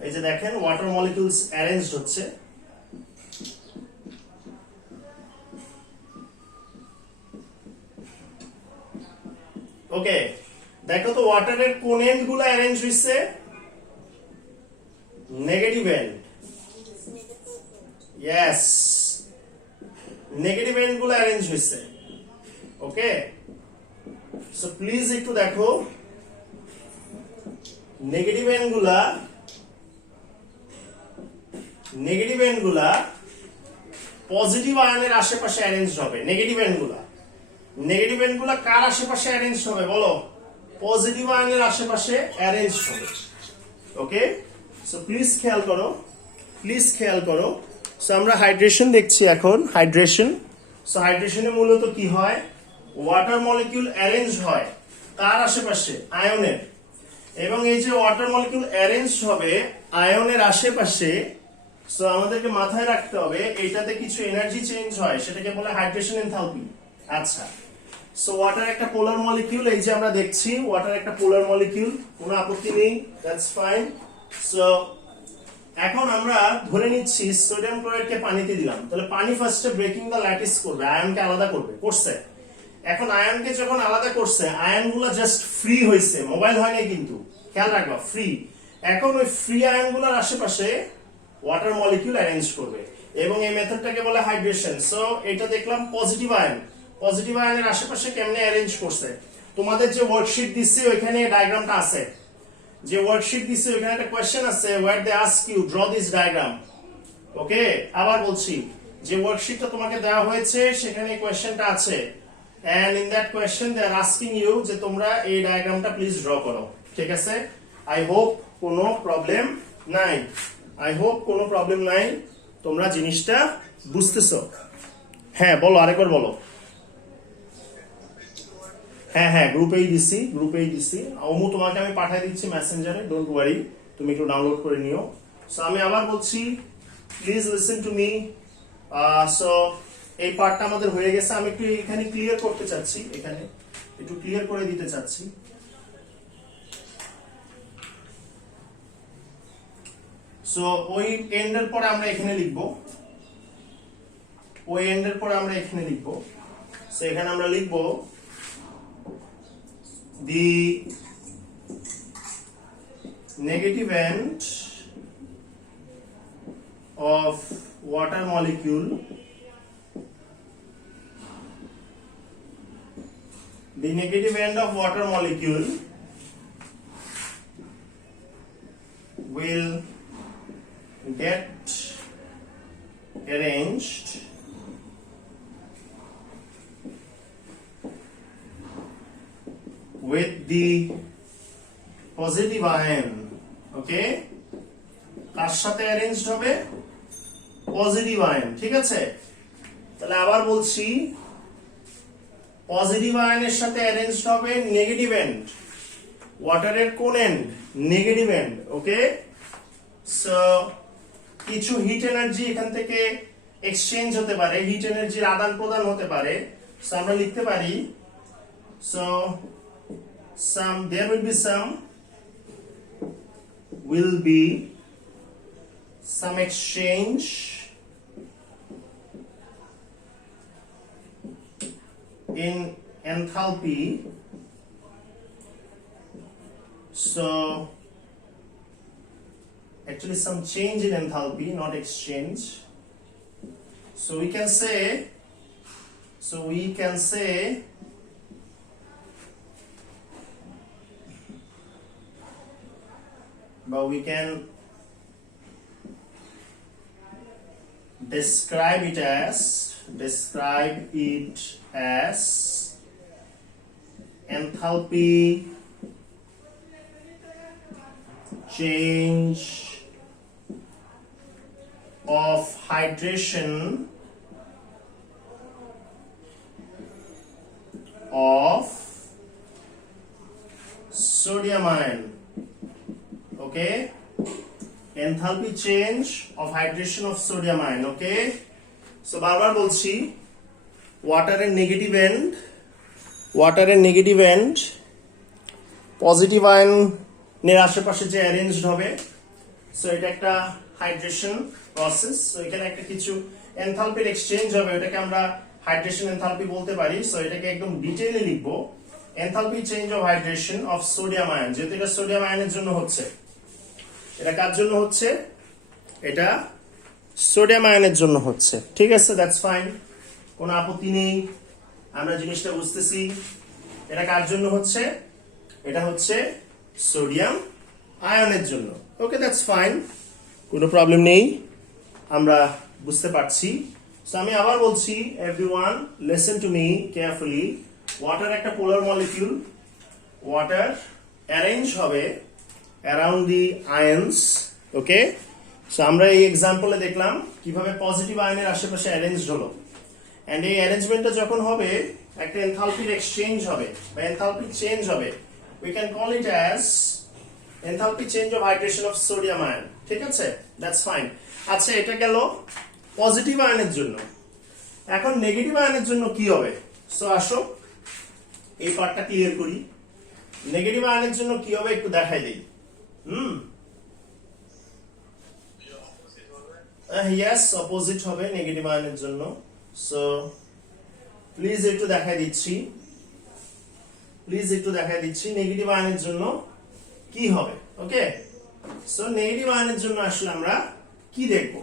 এই যে দেখেন ওয়াটার মলিকিউলস অ্যারেঞ্জ হচ্ছে। ওকে, দেখো তো ওয়াটারের কোন এন্ড গুলো অ্যারেঞ্জ হইছে, negative end, yes, negative end গুলো অ্যারেঞ্জ হইছে। ওকে, সো প্লিজ একটু দেখো নেগেটিভ এন্ড গুলা পজিটিভ আয়নের আশেপাশে অ্যারেঞ্জ হবে। নেগেটিভ এন্ড গুলা কার আশেপাশে অ্যারেঞ্জ হবে বলো, পজিটিভ আয়নের আশেপাশে অ্যারেঞ্জ হবে। ওকে, সো প্লিজ খেয়াল করো। সো আমরা হাইড্রেশন দেখছি এখন, হাইড্রেশন। সো হাইড্রেশনে মূলত কি হয়, ওয়াটার মলিকিউল অ্যারেঞ্জ হয় কার আশেপাশে, আয়নের, এবং এই যে ওয়াটার মলিকিউল অ্যারেঞ্জ হবে আয়নের আশেপাশে, সো আমাদেরকে মাথায় রাখতে হবে এইটাতে কিছু এনার্জি চেঞ্জ হয়, সেটাকে বলে হাইড্রেশন এনথালপি। আচ্ছা, সো ওয়াটার একটা পোলার মলিকিউল, এই যে আমরা দেখছি ওয়াটার একটা পোলার মলিকিউল, কোনো আপত্তি নেই, দ্যাটস ফাইন। সো এখন আমরা ধরে নিচ্ছি সোডিয়াম ক্লোরাইডকে পানিতে দিলাম, তাহলে পানি ফার্স্টে ব্রেকিং দ্য ল্যাটিস করবে, আয়নকে আলাদা করছে। এখন আয়নকে যখন আলাদা করছে, আয়নগুলো জাস্ট ফ্রি হয়েছে, মোবাইল হয় নাই কিন্তু, খেয়াল রাখবা ফ্রি। এখন ওই ফ্রি আয়নগুলোর আশেপাশে ওয়াটার মলিকিউল অ্যারেঞ্জ করবে, এবং এই মেথডটাকে বলে হাইড্রেশন। সো এটা দেখলাম পজিটিভ আয়নের আশেপাশে কেমনে অ্যারেঞ্জ করছে। তোমাদের যে ওয়ার্কশিট দিচ্ছি ওইখানে ডায়াগ্রামটা আছে, যে ওয়ার্কশিট দিচ্ছি ওইখানে একটা কোয়েশ্চেন আছে, where they ask you draw this diagram. Okay, আবার বলছি, যে ওয়ার্কশিটটা তোমাকে দেওয়া হয়েছে সেখানে কোয়েশ্চেনটা আছে, and in that question they are asking you যে তোমরা এই ডায়াগ্রামটা প্লিজ ড্র করো, ঠিক আছে। আই হোপ কোনো প্রবলেম নাই, তোমরা জিনিসটা বুঝতেছো। হ্যাঁ বলো, আরেকবার বলো। হ্যাঁ গ্রুপেই দিছি। অমু তোমাকে আমি পাঠিয়ে দিচ্ছি মেসেঞ্জারে, ডোন্ট ওয়ারি, তুমি একটু ডাউনলোড করে নিও। সো আমি আবার বলছি, please listen to me. So এই পার্টটা আমাদের হয়ে গেছে, আমি একটু এখানে ক্লিয়ার করতে চাচ্ছি, এখানে একটু ক্লিয়ার করে দিতে চাচ্ছি। সো ওই এন্ডের পরে আমরা এখানে লিখবো, সো এখানে আমরা লিখবো the negative end of water molecule will get arranged with the positive ion, okay, কার সাথে অ্যারেঞ্জড হবে, পজিটিভ আয়ন, ঠিক আছে। তাহলে আবার বলছি, পজিটিভ আয়নের সাথে অ্যারেঞ্জড হবে নেগেটিভ এন্ড, ওয়াটারের কোন end, negative end, okay. So কিছু হিট এনার্জি এখান থেকে এক্সচেঞ্জ হতে পারে, হিট এনার্জির আদান প্রদান হতে পারে। সো আমরা লিখতে পারি, so there will be some exchange in enthalpy. So actually some change in enthalpy, not exchange. So we can say but we can describe it as enthalpy change of hydration of sodium ion. Okay, enthalpy change of hydration of sodium ion. Okay, so বারবার বলছি ওয়াটারের নেগেটিভ এন্ড পজিটিভ আয়নের আশেপাশে যে অ্যারেঞ্জড হবে, সো এটা একটা হাইড্রেশন প্রসেস। সো এখানে একটা কিছু এনথালপির এক্সচেঞ্জ হবে, এটাকে আমরা হাইড্রেশন এনথালপি বলতে পারি। সো এটাকে একদম ডিটেইলে লিখবো, enthalpy change of hydration of sodium ion. যেহেতু এটা সোডিয়াম আয়নের জন্য হচ্ছে, এটা কার জন্য হচ্ছে? এটা সোডিয়াম আয়নের জন্য হচ্ছে। ঠিক আছে, দ্যাটস ফাইন, কোনো আপত্তি নেই, আমরা জিনিসটা বুঝতেছি। এটা কার জন্য হচ্ছে? এটা হচ্ছে সোডিয়াম আয়নের জন্য। ওকে, দ্যাটস ফাইন, কোনো প্রবলেম নেই, আমরা বুঝতে পারছি। সো আমি আবার বলছি, everyone listen to me carefully. Water একটা পোলার মলিকিউল, ওয়াটার অ্যারেঞ্জ হবে অ্যারাউন্ড দি আয়ন্স। ওকে, সো আমরা এই এক্সাম্পলে দেখলাম কিভাবে পজিটিভ আয়নের আশেপাশে অ্যারেঞ্জড হলো। এন্ড এই অ্যারেঞ্জমেন্টটা যখন হবে, একটা এনথালপির এক্সচেঞ্জ হবে বা এনথালপি চেঞ্জ হবে। We can call it as enthalpy change of hydration of sodium ion. ঠিক আছে, দ্যাটস ফাইন। আচ্ছা, এটা গেল পজিটিভ আয়নের জন্য। এখন নেগেটিভ আয়নের জন্য কি হবে? সো আসো এই পার্টটা ক্লিয়ার করি। নেগেটিভ আয়নের জন্য কি হবে একটু দেখাই দিই। ইয়েস, অপোজিট হবে নেগেটিভ আয়নের জন্য। সো প্লিজ একটু দেখাই দিচ্ছি, নেগেটিভ আয়নের জন্য কি হবে। ওকে, সো নেগেটিভ আয়নের জন্য আসলে আমরা কি দেখব?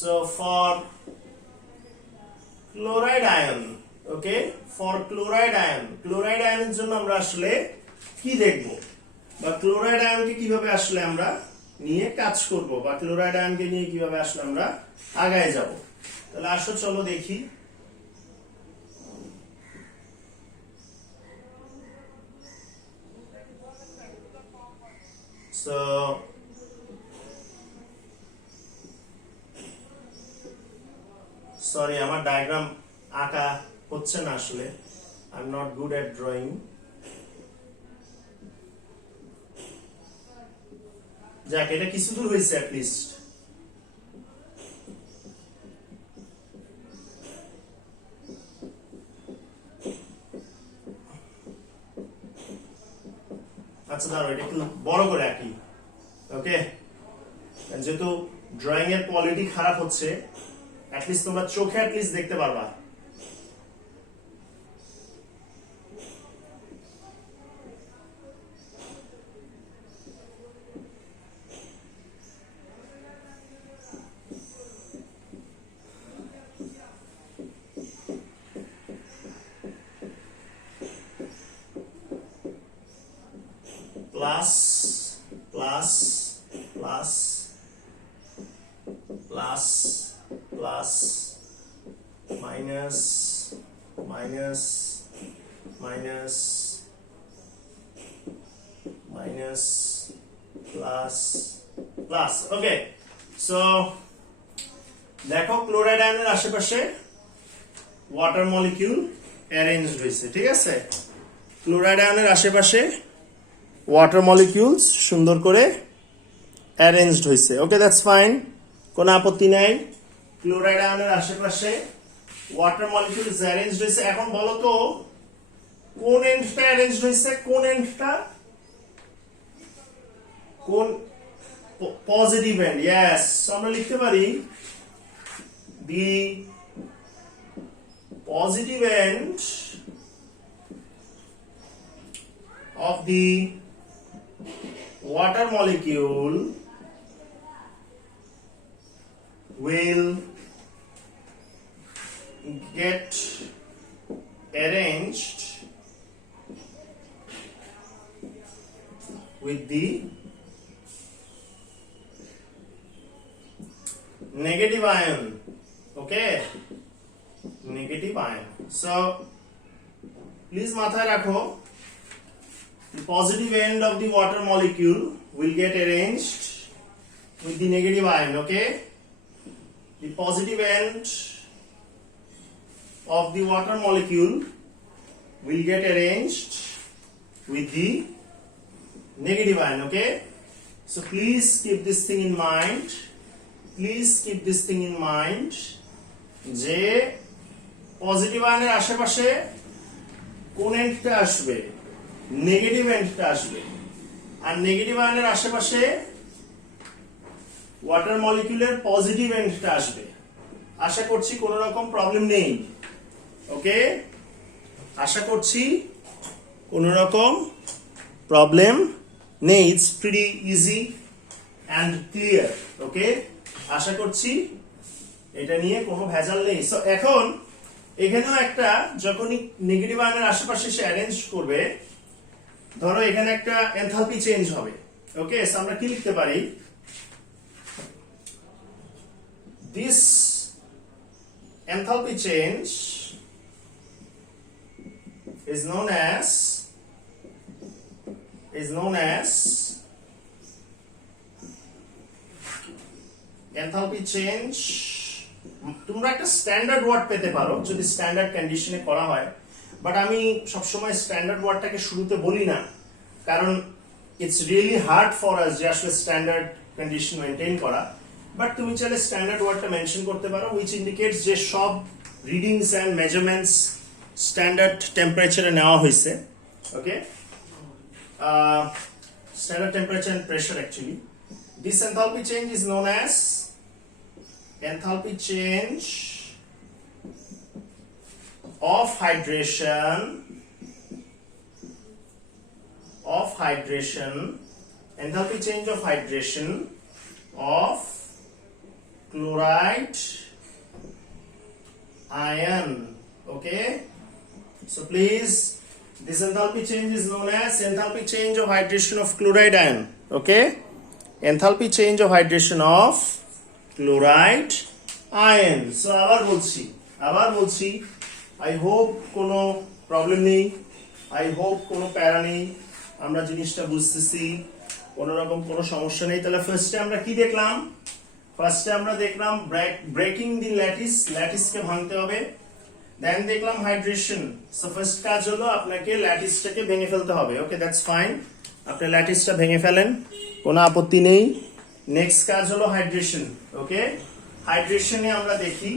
So for chloride ion, okay, for chloride আয়নের জন্য আমরা আসলে কি দেখব, বা ক্লোরাইড আয়নকে কিভাবে আসলে আমরা নিয়ে কাজ করব, বা ক্লোরাইড আয়নকে নিয়ে কিভাবে আসলে আমরা আগায় যাব। তাহলে আসো চলো দেখি। সো সরি, আমার ডায়াগ্রাম আঁকা হচ্ছে না আসলে, I am not good at drawing. যাক, এটা কিছু দূর হয়েছে অ্যাট লিস্ট। আচ্ছা দাঁড়াও, এটা একটু বড় করে আঁকি। ওকে, যেহেতু ড্রয়িং এর কোয়ালিটি খারাপ হচ্ছে, অ্যাটলিস্ট তোমরা চোখে অ্যাটলিস্ট দেখতে পারবা। Plus plus plus plus plus minus minus minus minus plus plus. Okay, so দেখো ক্লোরাইড আয়নের আশেপাশে ওয়াটার মলিকিউল অ্যারেঞ্জড হয়েছে। ঠিক আছে, ক্লোরাইড আয়নের আশেপাশে ওয়াটার মলিকিউলস সুন্দর করে অ্যারেঞ্জড হয়েছে। ওকে, দ্যাটস ফাইন, কোনো আপত্তি নাই। ক্লোরাইড আয়নের আশেপাশে ওয়াটার মলিকিউলস অ্যারেঞ্জড হয়েছে। এখন বলো তো কোন এন্ডটা অ্যারেঞ্জড হয়েছে? কোন এন্ডটা? কোন? Positive and. ইয়েস, আমরা লিখতে পারি the positive end of the water molecule will get arranged with the negative ion. Okay, negative ion. So please mathay rakho, the positive end of the water molecule will get arranged with the negative ion. Okay, the positive end of the water molecule will get arranged with the negative ion. Okay, so please keep this thing in mind. Please keep this thing in mind যে পজিটিভ আয়নের আশেপাশে কোন এন্ডটা আসবে, নেগেটিভ এন্ডটা আসবে, আর নেগেটিভ আয়নের আশেপাশে ওয়াটার মলিকিউলের পজিটিভ এন্ডটা আসবে। আশা করছি কোনো রকম প্রবলেম নেই। ওকে, আশা করছি কোনো রকম প্রবলেম নেই। It's pretty easy and clear. Okay, আশা করছি এটা নিয়ে কোনো ভেজাল নেই। সো এখন এখানেও একটা, যখনই নেগেটিভ আয়নের আশেপাশে সে অ্যারেঞ্জ করবে, ধরো এখানে একটা এনথালপি চেঞ্জ হবে। ওকে, সো আমরা কি লিখতে পারি, this enthalpy change is known as enthalpy change। তোমরা একটা স্ট্যান্ডার্ড ওয়ার্ড পেতে পারো যদি স্ট্যান্ডার্ড কন্ডিশনে করা হয়, বাট আমি সবসময় স্ট্যান্ডার্ড ওয়ার্ডটাকে শুরুতে বলি না, কারণ it's really hard for us যে আসলে স্ট্যান্ডার্ড কন্ডিশন মেনটেন করা। বাট তুমি চাইলে স্ট্যান্ডার্ড ওয়ার্ডটা মেনশন করতে পারো, উইচ ইন্ডিকেটস যে সব রিডিংস অ্যান্ড মেজারমেন্টস স্ট্যান্ডার্ড টেম্পারেচারে নেওয়া হয়েছে। Okay, standard temperature and pressure actually. This enthalpy change is known as enthalpy change of hydration enthalpy change of hydration of chloride ion. Okay, so please, this enthalpy change is known as enthalpy change of hydration of chloride ion. Okay, enthalpy change of hydration of chloride ion. So আবার বলছি আই হোপ কোনো প্রবলেম নেই, আই হোপ কোনো প্যারা নেই, আমরা জিনিসটা বুঝতেছি, কোনো রকম কোনো সমস্যা নেই। তাহলে ফার্স্টে আমরা কি দেখলাম? ফার্স্টে আমরা দেখলাম ব্রেকিং দি ল্যাটিসকে ভাঙতে হবে। দেন দেখলাম হাইড্রেশন। সো ফার্স্ট কাজ হলো আপনাকে ল্যাটিসটাকে ভেঙে ফেলতে হবে। ওকে, দ্যাটস ফাইন, আপনি ল্যাটিসটা ভেঙে ফেলেন, কোনো আপত্তি নেই। নেক্সট কাজ হলো হাইড্রেশন। ওকে, হাইড্রেশনে আমরা দেখি,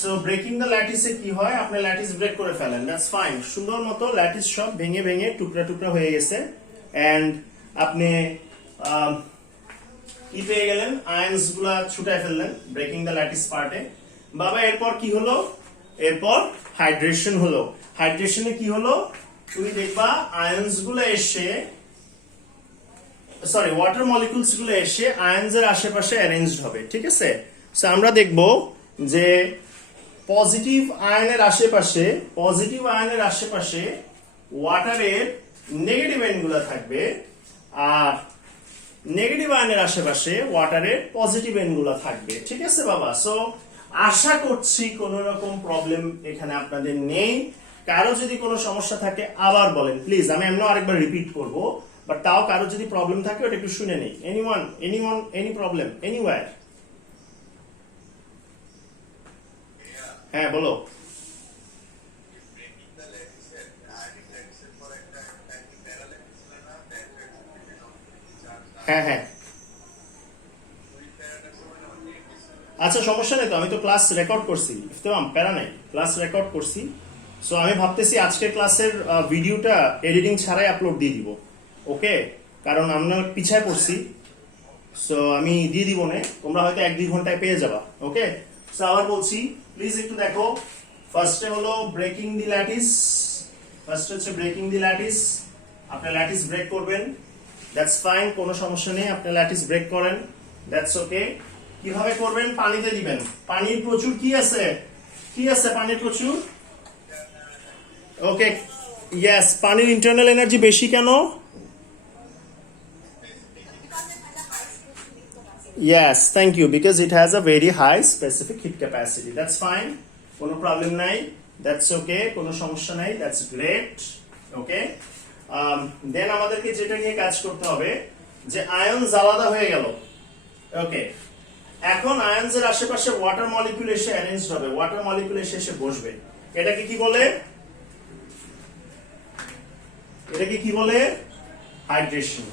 সো ব্রেকিং দ্য ল্যাটিসে কি হয়, আপনি ল্যাটিস ব্রেক করে ফেলেন, দ্যাটস ফাইন। সুন্দর মতো ল্যাটিস সব ভেঙে ভেঙে টুকরা টুকরা হয়ে গেছে, এন্ড আপনি কি পেয়ে গেলেন, আয়ন্স গুলা ছুটায় ফেললেন ব্রেকিং দ্য ল্যাটিস পার্টে। বাবা এরপর কি হলো? এরপর হাইড্রেশন হলো। হাইড্রেশনে কি হলো, তুমি দেখবা আয়ন্স গুলো এসে, সরি ওয়াটার মলিকুলস গুলো এসে আয়ন্স এর আশেপাশে অ্যারেঞ্জড হবে। ঠিক আছে, সো আমরা দেখব যে পজিটিভ আয়নের আশেপাশে ওয়াটারের নেগেটিভ এন্ড গুলো থাকবে, আর নেগেটিভ আয়নের আশেপাশে ওয়াটারের পজিটিভ এন্ড গুলো থাকবে। ঠিক আছে বাবা, সো আশা করছি কোন রকম প্রবলেম এখানে আপনাদের নেই। কারো যদি কোনো সমস্যা থাকে আবার বলেন প্লিজ, আমি এমন আরেকবার রিপিট করব, বাট তাও কারো যদি প্রবলেম থাকে ওটা একটু শুনে নেই। Anyone any problem anywhere? হ্যাঁ বলো। হ্যাঁ হ্যাঁ, আচ্ছা সমস্যা নেই তো, আমি তো ক্লাস রেকর্ড করছি, প্যারা নাই, ক্লাস রেকর্ড করছি। সো আমি ভাবতেছি আজকের ক্লাসের ভিডিওটা এডিটিং ছাড়াই আপলোড দিয়ে দিব। ওকে, কারণ আমরা পিছায় পড়ছি, সো আমি দিয়ে দিব না, তোমরা হয়তো 1-2 ঘন্টায় পেয়ে যাবা। ওকে, সো আবার বলছি প্লিজ একটু দেখো। ফার্স্টে হলো ব্রেকিং দি ল্যাটিস, আপনি ল্যাটিস ব্রেক করবেন, দ্যাটস ফাইন, কোনো সমস্যা নেই, আপনি ল্যাটিস ব্রেক করেন, দ্যাটস ওকে। কিভাবে করবেন? পানিতে দিবেন। পানির প্রচুর কি আছে? কি আছে পানির প্রচুর? ওকে, ইয়েস, পানির ইন্টারনাল এনার্জি বেশি কেন? Yes, thank you. Because it has a very high specific heat capacity. That's fine. কোনো প্রবলেম নাই। That's okay. কোনো সমস্যা নাই। That's great. Okay. Then আমাদেরকে যেটা নিয়ে কাজ করতে হবে যে আয়নস আলাদা হয়ে গেল। ওকে, এখন আয়নসের আশেপাশে ওয়াটার মলিকিউল এসে অ্যারেঞ্জড হবে, ওয়াটার মলিকিউল এসে বসবে। এটাকে কি বলে? এটাকে কি বলে? হাইড্রেশন।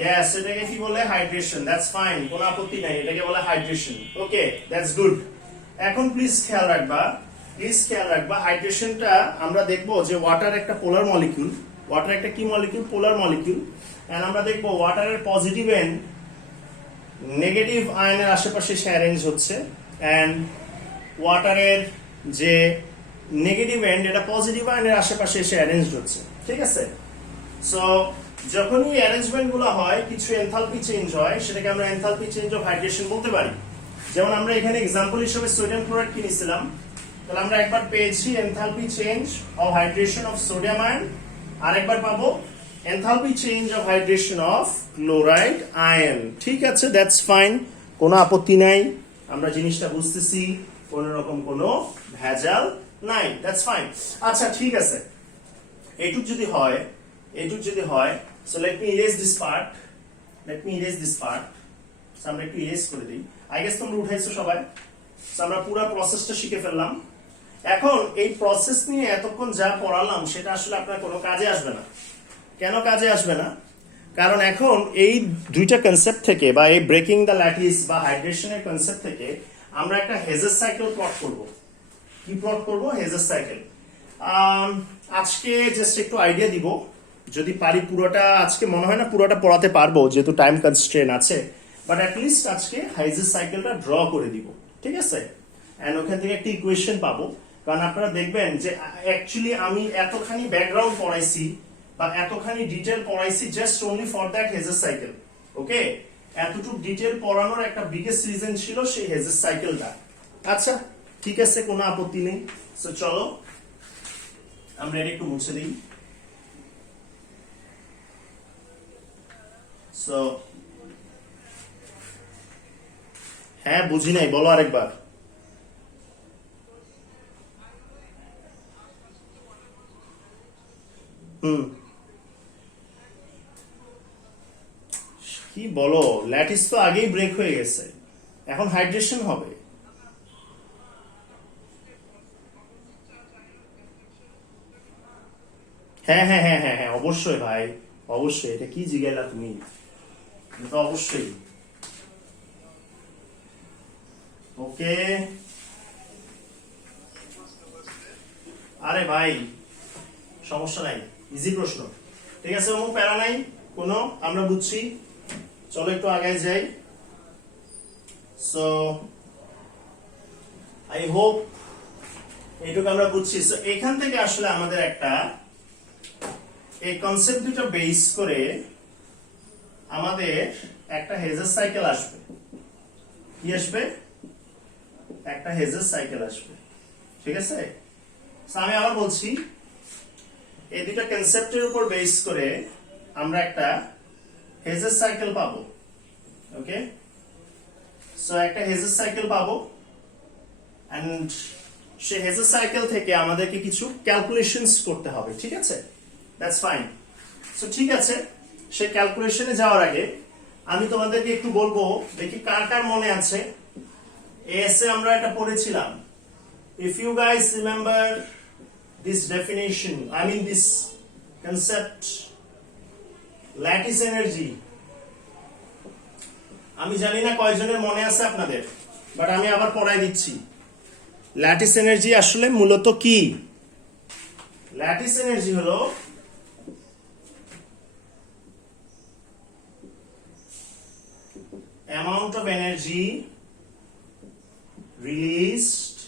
ইয়েস, এটাকে কি বলে? হাইড্রেশন। দ্যাটস ফাইন, কোনো আপত্তি নাই, এটাকে বলে হাইড্রেশন। Okay, that's good. এখন প্লিজ খেয়াল রাখবা হাইড্রেশনটা আমরা দেখবো যে ওয়াটার একটা পোলার মলিকিউল, ওয়াটার একটা কি মলিকিউল? Polar molecule. এন্ড আমরা দেখবো ওয়াটারের পজিটিভ এন্ড নেগেটিভ আয়নের আশেপাশে সে অ্যারেঞ্জ হচ্ছে, এন্ড ওয়াটারের যে নেগেটিভ এন্ড এটা পজিটিভ আয়নের আশেপাশে এসে অ্যারেঞ্জ হচ্ছে। ঠিক আছে? সো যখনই অ্যারেঞ্জমেন্ট গুলো হয়, কিছু এনথালপি চেঞ্জ হয়, সেটাকে আমরা এনথালপি চেঞ্জ অফ হাইড্রেশন বলতে পারি। যেমন আমরা এখানে এক্সাম্পল হিসেবে সোডিয়াম ক্লোরাইড কি নিছিলাম, তাহলে আমরা একবার পেয়েছি enthalpy change of hydration of sodium ion, আরেকবার পাবো enthalpy change of hydration of chloride ion. ঠিক আছে, দ্যাটস ফাইন, কোনো আপত্তি নাই, আমরা জিনিসটা বুঝতেছি, কোন রকম কোনো ভেজাল নাই, দ্যাটস ফাইন। আচ্ছা ঠিক আছে, এটুক যদি হয়, so let me erase this part, so আমরা একটু erase করে দিই। I guess তোমরা উঠাইছো সবাই, so আমরা পুরো প্রসেসটা শিখে ফেললাম। এখন এই প্রসেস নিয়ে এতক্ষণ যা পড়ালাম সেটা আসলে আপনার কোনো কাজে আসবে না। কেন কাজে আসবে না? কারণ এখন এই দুইটা কনসেপ্ট থেকে, বা এই ব্রেকিং দ্য ল্যাটিস বা হাইড্রেশনের কনসেপ্ট থেকে আমরা একটা হেজেস সাইকেল প্লট করব। কি প্লট করব? Hedges cycle. আজকে জাস্ট একটু আইডিয়া দিব, যদি পারি পুরোটা, আজকে মনে হয় না পুরোটা পড়াতে পারবো যেহেতু টাইম কনস্ট্রেন আছে, বাট অ্যাটলিস্ট আজকে হাইজেস সাইকেলটা ড্র করে দিব। ঠিক আছে? এন্ড ওখান থেকে একটা ইকুয়েশন পাবো। কারণ আপনারা দেখবেন যে অ্যাকচুয়ালি আমি এতখানি ব্যাকগ্রাউন্ড পড়াইছি বা এতখানি ডিটেল পড়াইছি just only for that Hess's cycle. Okay, এতটুকু ডিটেল পড়ানোর একটা বিগেস্ট রিজন ছিল সেই হেজেস সাইকেলটা। আচ্ছা ঠিক আছে, কোনো আপত্তি নেই। সো চলো আমরা এটা একটু মুছে দিই। সো হ্যাঁ, বুঝি নাই, বলো আরেকবার। কি বলো, ল্যাটিস তো আগেই ব্রেক হয়ে গেছে, এখন হাইড্রেশন হবে। হ্যাঁ হ্যাঁ হ্যাঁ হ্যাঁ হ্যাঁ, অবশ্যই ভাই, অবশ্যই। এটা কি জিজ্ঞাসা তুমি? এটা তো অবশ্যই। ওকে, আরে ভাই সমস্যা নাই, ইজি প্রশ্ন। ঠিক আছে, কোনো প্যারা নাই, কোনো, আমরা বুঝছি। চলো একটু আগায় যাই। সো আই হোপ এইটুকু আমরা বুঝছি। সো এখান থেকে আসলে আমাদের একটা এই কনসেপ্ট দুটো বেস করে আমাদের একটা হেজেস সাইকেল আসবে। কি আসবে? একটা হেজেস সাইকেল আসবে। ঠিক আছে? সো আমি আবার বলছি, এই দুটো কনসেপ্টের উপর বেস করে আমরা একটা হেজেস সাইকেল পাবো। ওকে, সো একটা হেজেস সাইকেল পাবো, এন্ড সেই হেজেস সাইকেল থেকে আমাদেরকে কিছু ক্যালকুলেশনস করতে হবে। ঠিক আছে, দ্যাটস ফাইন। সো ঠিক আছে, সেই ক্যালকুলেশনে যাওয়ার আগে আমি তোমাদেরকে একটু বলবো, দেখি কার কার মনে আছে এএস এ আমরা এটা পড়েছিলাম। If you guys remember this definition, I mean this concept, lattice energy. আমি জানি না কয়জনের মনে আছে আপনাদের, বাট আমি আবার পড়াই দিচ্ছি। ল্যাটিস এনার্জি আসলে মূলত কি? ল্যাটিস এনার্জি হলো amount of energy released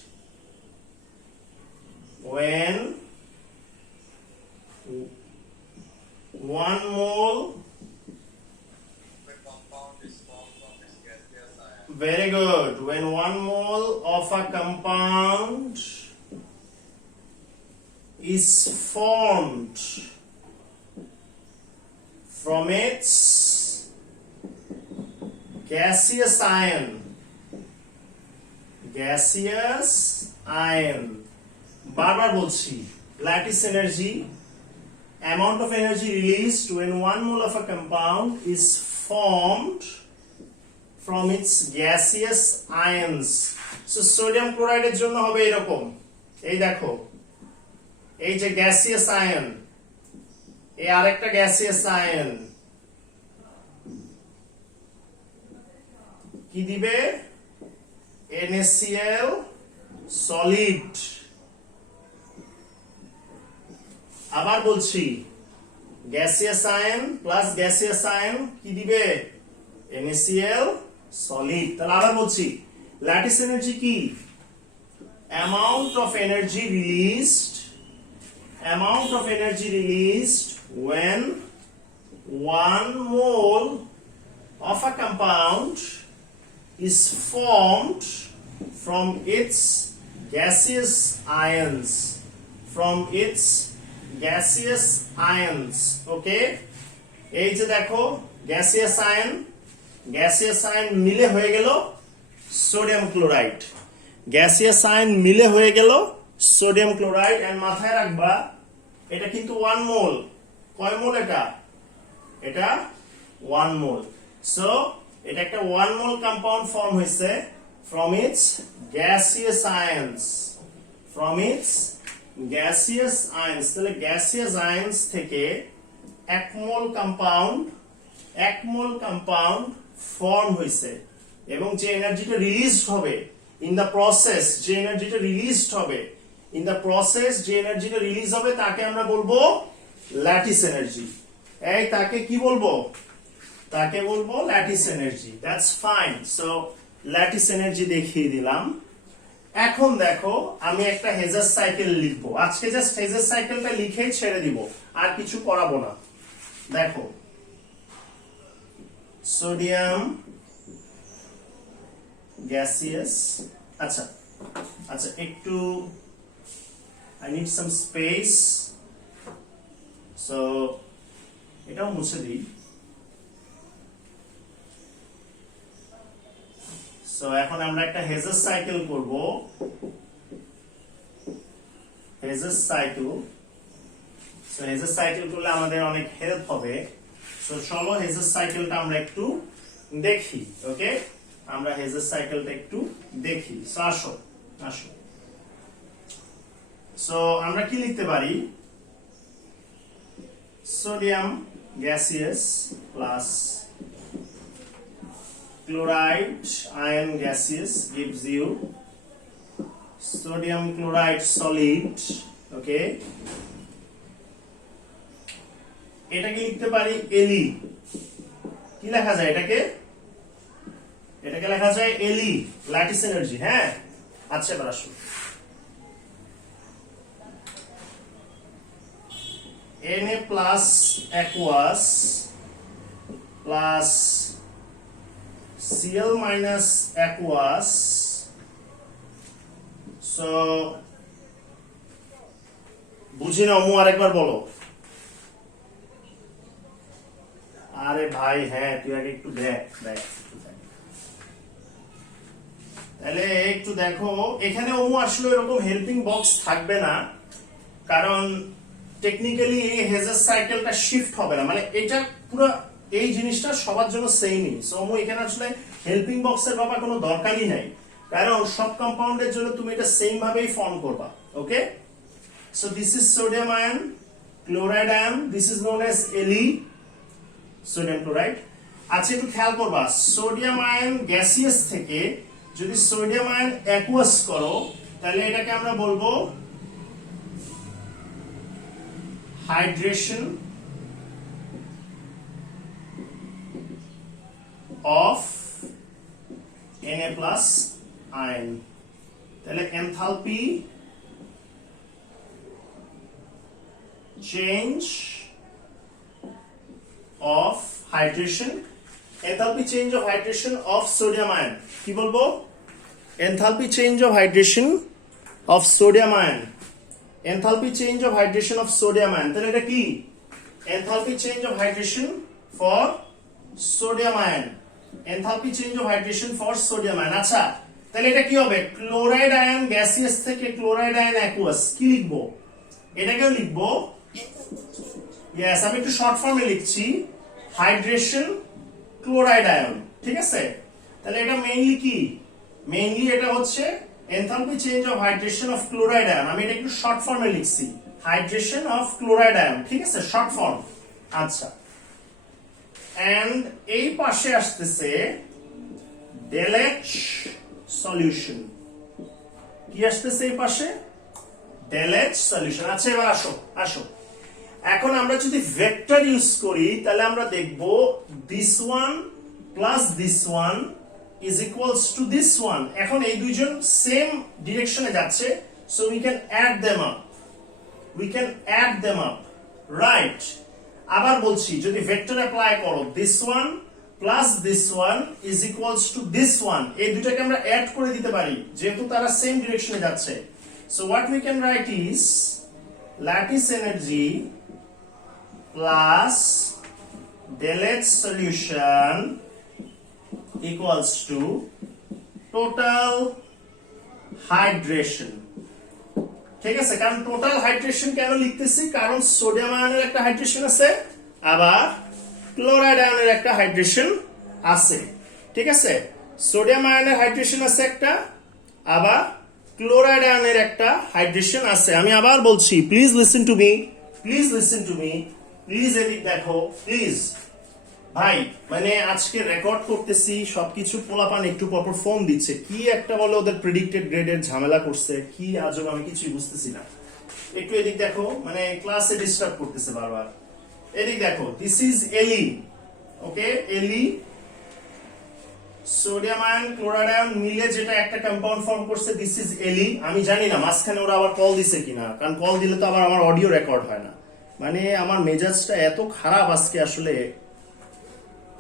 when 1 mole Very good. When 1 mole of a compound is formed from its gaseous ion, বারবার বলছি, lattice energy, amount of energy released when 1 mole of a compound is formed from its gaseous ions. So sodium chloride এর জন্য হবে এরকম, এই দেখো, এই যে gaseous ion, এই আরেকটা gaseous ion কি দিবে? NaCl solid. আবার বলছি, gaseous ion plus gaseous ion কি দিবে? NaCl solid. তাহলে আবার বলছি, ল্যাটিস এনার্জি কি? amount of energy released when 1 mole of a compound is formed from its gaseous ions. Okay, এই যে দেখো gaseous ion মিলে হয়ে গেল সোডিয়াম ক্লোরাইড, এন্ড মাথায় রাখবা এটা কিন্তু 1 মোল। কয় মোল এটা? এটা 1 মোল। সো এটা একটা 1 মোল কম্পাউন্ড ফর্ম হয়েছে from its gaseous ions. তাহলে gaseous ions থেকে 1 মোল কম্পাউন্ড ফর্ম হয়েছে, এবং যে এনার্জিটা রিলিজড হবে ইন দ্য প্রসেস, তাকে আমরা বলবো ল্যাটিস এনার্জি। এই তাকে কি বলবো? তাকে বলবো lattice energy. That's fine. So lattice energy দেখিয়ে দিলাম। এখন দেখো, আমি একটা হেজার সাইকেল লিখবো আজকে, জাস্ট হেজার সাইকেলটা লিখেই ছেড়ে দিব, আর কিছু করাবো না। দেখো, সোডিয়াম গ্যাসিয়াস, আচ্ছা একটু I need some space, so এটাও মুছে দিই। সো এখন আমরা একটা হেজার সাইকেল করব, হেজার সাইকেল করলে আমাদের অনেক হেল্প হবে। সো চলো হেজার সাইকেলটা আমরা একটু দেখি। ওকে, আমরা হেজার সাইকেলটা একটু দেখি। সো আসো। সো আমরা কি লিখতে পারি? Sodium gaseous plus chloride ion gaseous gives you sodium chloride solid. Okay, এটাকে লিখতে পারি Li। কি লেখা যায় এটাকে? লেখা যায় Li, ল্যাটিস এনার্জি। হ্যাঁ, আচ্ছা এবার আসুন, Na plus aqueous plus Cl minus aqueous. So বুঝি না, আরেকবার বলো। আরে ভাই, হ্যাঁ তুই আগে একটু দেখ। তাহলে একটু দেখো, এখানে আসলে এরকম হেল্পিং বক্স থাকবে না, কারণ টেকনিক্যালি এই হেজার সাইকেলটা শিফট হবে না, মানে এটা পুরো এই জিনিসটা সবার জন্য সেমই। সো এখানে আসলে হেল্পিং বক্সের বাবা কোনো দরকারই নাই, কারণ সব কম্পাউন্ডের জন্য তুমি এটা সেম ভাবেই ফর্ম করবা। Okay, so this is sodium ion, chloride ion, this is known as Li, sodium chloride. আচ্ছা একটু খেয়াল করবা, সোডিয়াম আয়ন গ্যাসিয়াস থেকে যদি সোডিয়াম আয়ন অ্যাকুয়াস করো, তাহলে এটাকে আমরা বলবো hydration of Na plus ion. তাহলে enthalpy change of hydration enthalpy change of hydration of sodium ion কি বলবো enthalpy change of hydration of sodium ion enthalpy change of hydration of sodium ion তাহলে এটা কি enthalpy change of hydration for sodium ion enthalpy change of hydration for sodium ion আচ্ছা তাহলে এটা কি হবে ক্লোরাইড আয়ন গ্যাসিয়াস থেকে ক্লোরাইড আয়ন অ্যাকুয়াস কি লিখবো এটাকেও লিখবো ইয়েস আমি একটু শর্ট ফর্মে লিখছি হাইড্রেশন ক্লোরাইড আয়ন ঠিক আছে তাহলে এটা মেইনলি কি মেইনলি এটা হচ্ছে enthalpy change of hydration of chloride ion আমি এটা একটু শর্ট ফর্মে লিখছি হাইড্রেশন অফ ক্লোরাইড আয়ন ঠিক আছে শর্ট ফর্ম আচ্ছা এন্ড এই পাশে আসতেছে ডেলএইচ সলিউশন কি আসতেছে এই পাশে ডেলএইচ সলিউশন আচ্ছা এবার আসো আসো এখন আমরা যদি ভেক্টর ইউজ করি তাহলে আমরা দেখব this one plus this one is equals to this one এখন এই দুইজন সেম ডিরেকশনে যাচ্ছে so we can add them up right আবার বলছি যদি ভেক্টর অ্যাপ্লাই করো this one plus this one is equals to this one এই দুটাকে আমরা অ্যাড করে দিতে পারি যেহেতু তারা সেম ডিরেকশনে যাচ্ছে so what we can write is lattice energy plus Deleuze solution equals to total hydration ঠিক আছে কারণ টোটাল হাইড্রেশন কেন লিখতেছি কারণ সোডিয়াম আয়নের একটা হাইড্রেশন আছে আবার ক্লোরাইড আয়নের একটা হাইড্রেশন আছে ঠিক আছে সোডিয়াম আয়নের হাইড্রেশন আছে একটা আবার ক্লোরাইড আয়নের একটা হাইড্রেশন আছে আমি আবার বলছি please listen to me please এদিক দেখো প্লিজ ভাই মানে আজকে রেকর্ড করতেছি সবকিছু পোলাপান একটু পরপর ফোন দিচ্ছে কি একটা বলে ওদের প্রেডিক্টেড গ্রেডের ঝামেলা করছে কি আজব আমি কিছুই বুঝতেছি না একটু এদিক দেখো মানে ক্লাসে ডিস্টার্ব করতেছে বারবার এদিক দেখো দিস ইজ এলি ওকে এলি সোডিয়াম আয়ন ক্লোরাইড আয়ন মিলে যেটা একটা কম্পাউন্ড ফর্ম করছে দিস ইজ এলি আমি জানি না মাঝখানে ওরা আবার কল দিছে কিনা কারণ কল দিলে তো আবার আমার অডিও রেকর্ড হয় না মানে আমার মেজাজটা এত খারাপ আজকে আসলে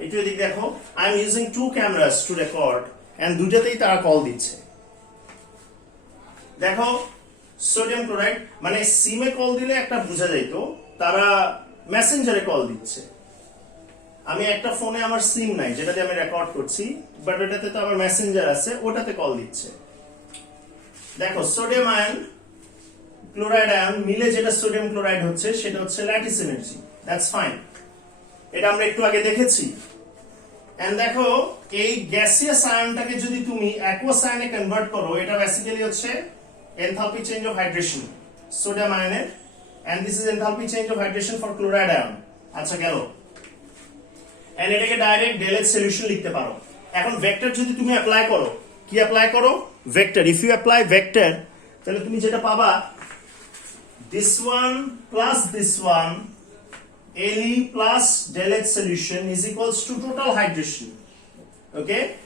একটু এদিক দেখো I am using two cameras to record and দুটাতেই তারা কল দিচ্ছে দেখো সোডিয়াম ক্লোরাইড মানে সিমে কল দিলে একটা বোঝা যাইতো তারা মেসেঞ্জারে কল দিচ্ছে আমি একটা ফোনে আমার সিম নাই যেটাতে আমি রেকর্ড করছি বাট ওটাতে তো আমার মেসেঞ্জার আছে ওটাতে কল দিচ্ছে দেখো সোডিয়াম আয়ন ক্লোরাইড আয়ন মিলে যেটা সোডিয়াম ক্লোরাইড হচ্ছে সেটা হচ্ছে ল্যাটিস এনার্জি দ্যাটস ফাইন এটা আমরা একটু আগে দেখেছি এন্ড দেখো এই গ্যাসিয়াস আয়নটাকে যদি তুমি অ্যাকুয়াস আয়নে কনভার্ট করো এটা বেসিক্যালি হচ্ছে enthalpy change of hydration sodium আয়নের and this is enthalpy change of hydration for chloride ion আচ্ছা গেল এন্ড এটাকে ডাইরেক্ট ডেলএইচ সলিউশন লিখতে পারো এখন ভেক্টর যদি তুমি অ্যাপ্লাই করো কি অ্যাপ্লাই করো vector if you apply vector তাহলে তুমি যেটা পাবা this one plus this one Le plus Deleuze solution is equals to total hydration okay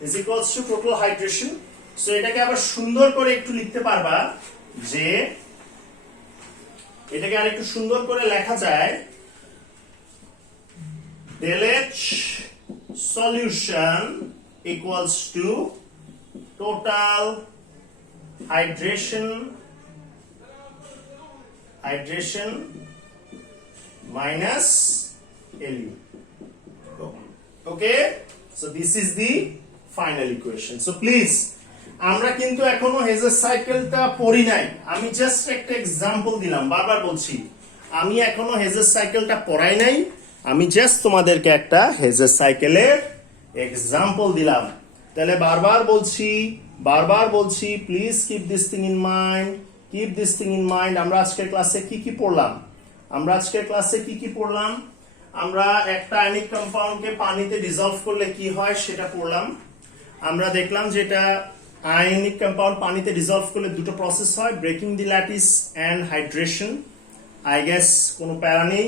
is equals to total hydration so এটাকে আবার সুন্দর করে একটু লিখতে পারবা যে এটাকে আরেকটু সুন্দর করে লেখা যায় Deleuze solution equals to total hydration minus Le. Okay, so this is the final equation. So please, আমরা কিন্তু এখনো হেজের সাইকেলটা পড়ি নাই আমি জাস্ট একটা এক্সাম্পল দিলাম বারবার বলছি আমি এখনো হেজের সাইকেলটা পড়াই নাই আমি জাস্ট তোমাদেরকে একটা হেজের সাইকেলের এক্সাম্পল দিলাম তাহলে বারবার বলছি please keep this thing in mind আমরা আজকের ক্লাসে কি পড়লাম আমরা একটা আয়নিক কম্পাউন্ডকে পানিতে ডিসলভ করলে কি হয় সেটা পড়লাম আমরা দেখলাম যেটা আয়নিক কম্পাউন্ড পানিতে ডিসলভ করলে দুটো প্রসেস হয় breaking the lattice and hydration I guess কোনো প্যারা নেই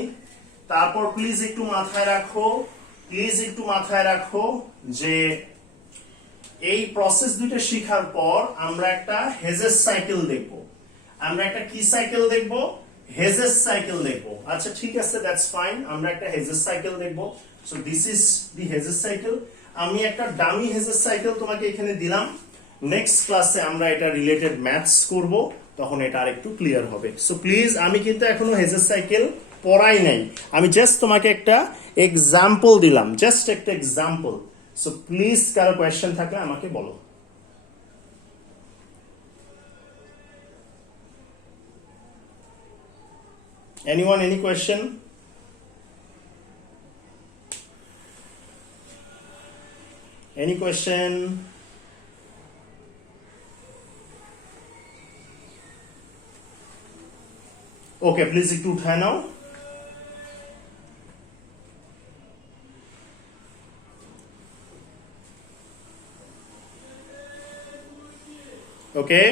তারপর প্লিজ একটু মাথায় রাখো যে এই প্রসেস দুটো শেখার পর আমরা একটা হেজেস সাইকেল দেখব আমরা একটা কি সাইকেল দেখব হেজেস সাইকেল দেখবো। আচ্ছা ঠিক আছে, দ্যাটস ফাইন, আমরা একটা হেজেস সাইকেল দেখবো। So this is the Hedges cycle. আমি একটা ডামি হেজেস সাইকেল তোমাকে এখানে দিলাম। নেক্সট ক্লাসে আমরা এটা রিলেটেড ম্যাথস করব, তখন এটা আরেকটু ক্লিয়ার হবে। সো প্লিজ, আমি কিন্তু এখনো হেজেস সাইকেল পড়াই নাই, আমি জাস্ট তোমাকে একটা এক্সাম্পল দিলাম, জাস্ট একটা এক্সাম্পল। সো প্লিজ কারো কোয়েশ্চেন থাকলে আমাকে বলো। Anyone, any question? Any question? Okay, please একটু উঠায় নাও। Okay.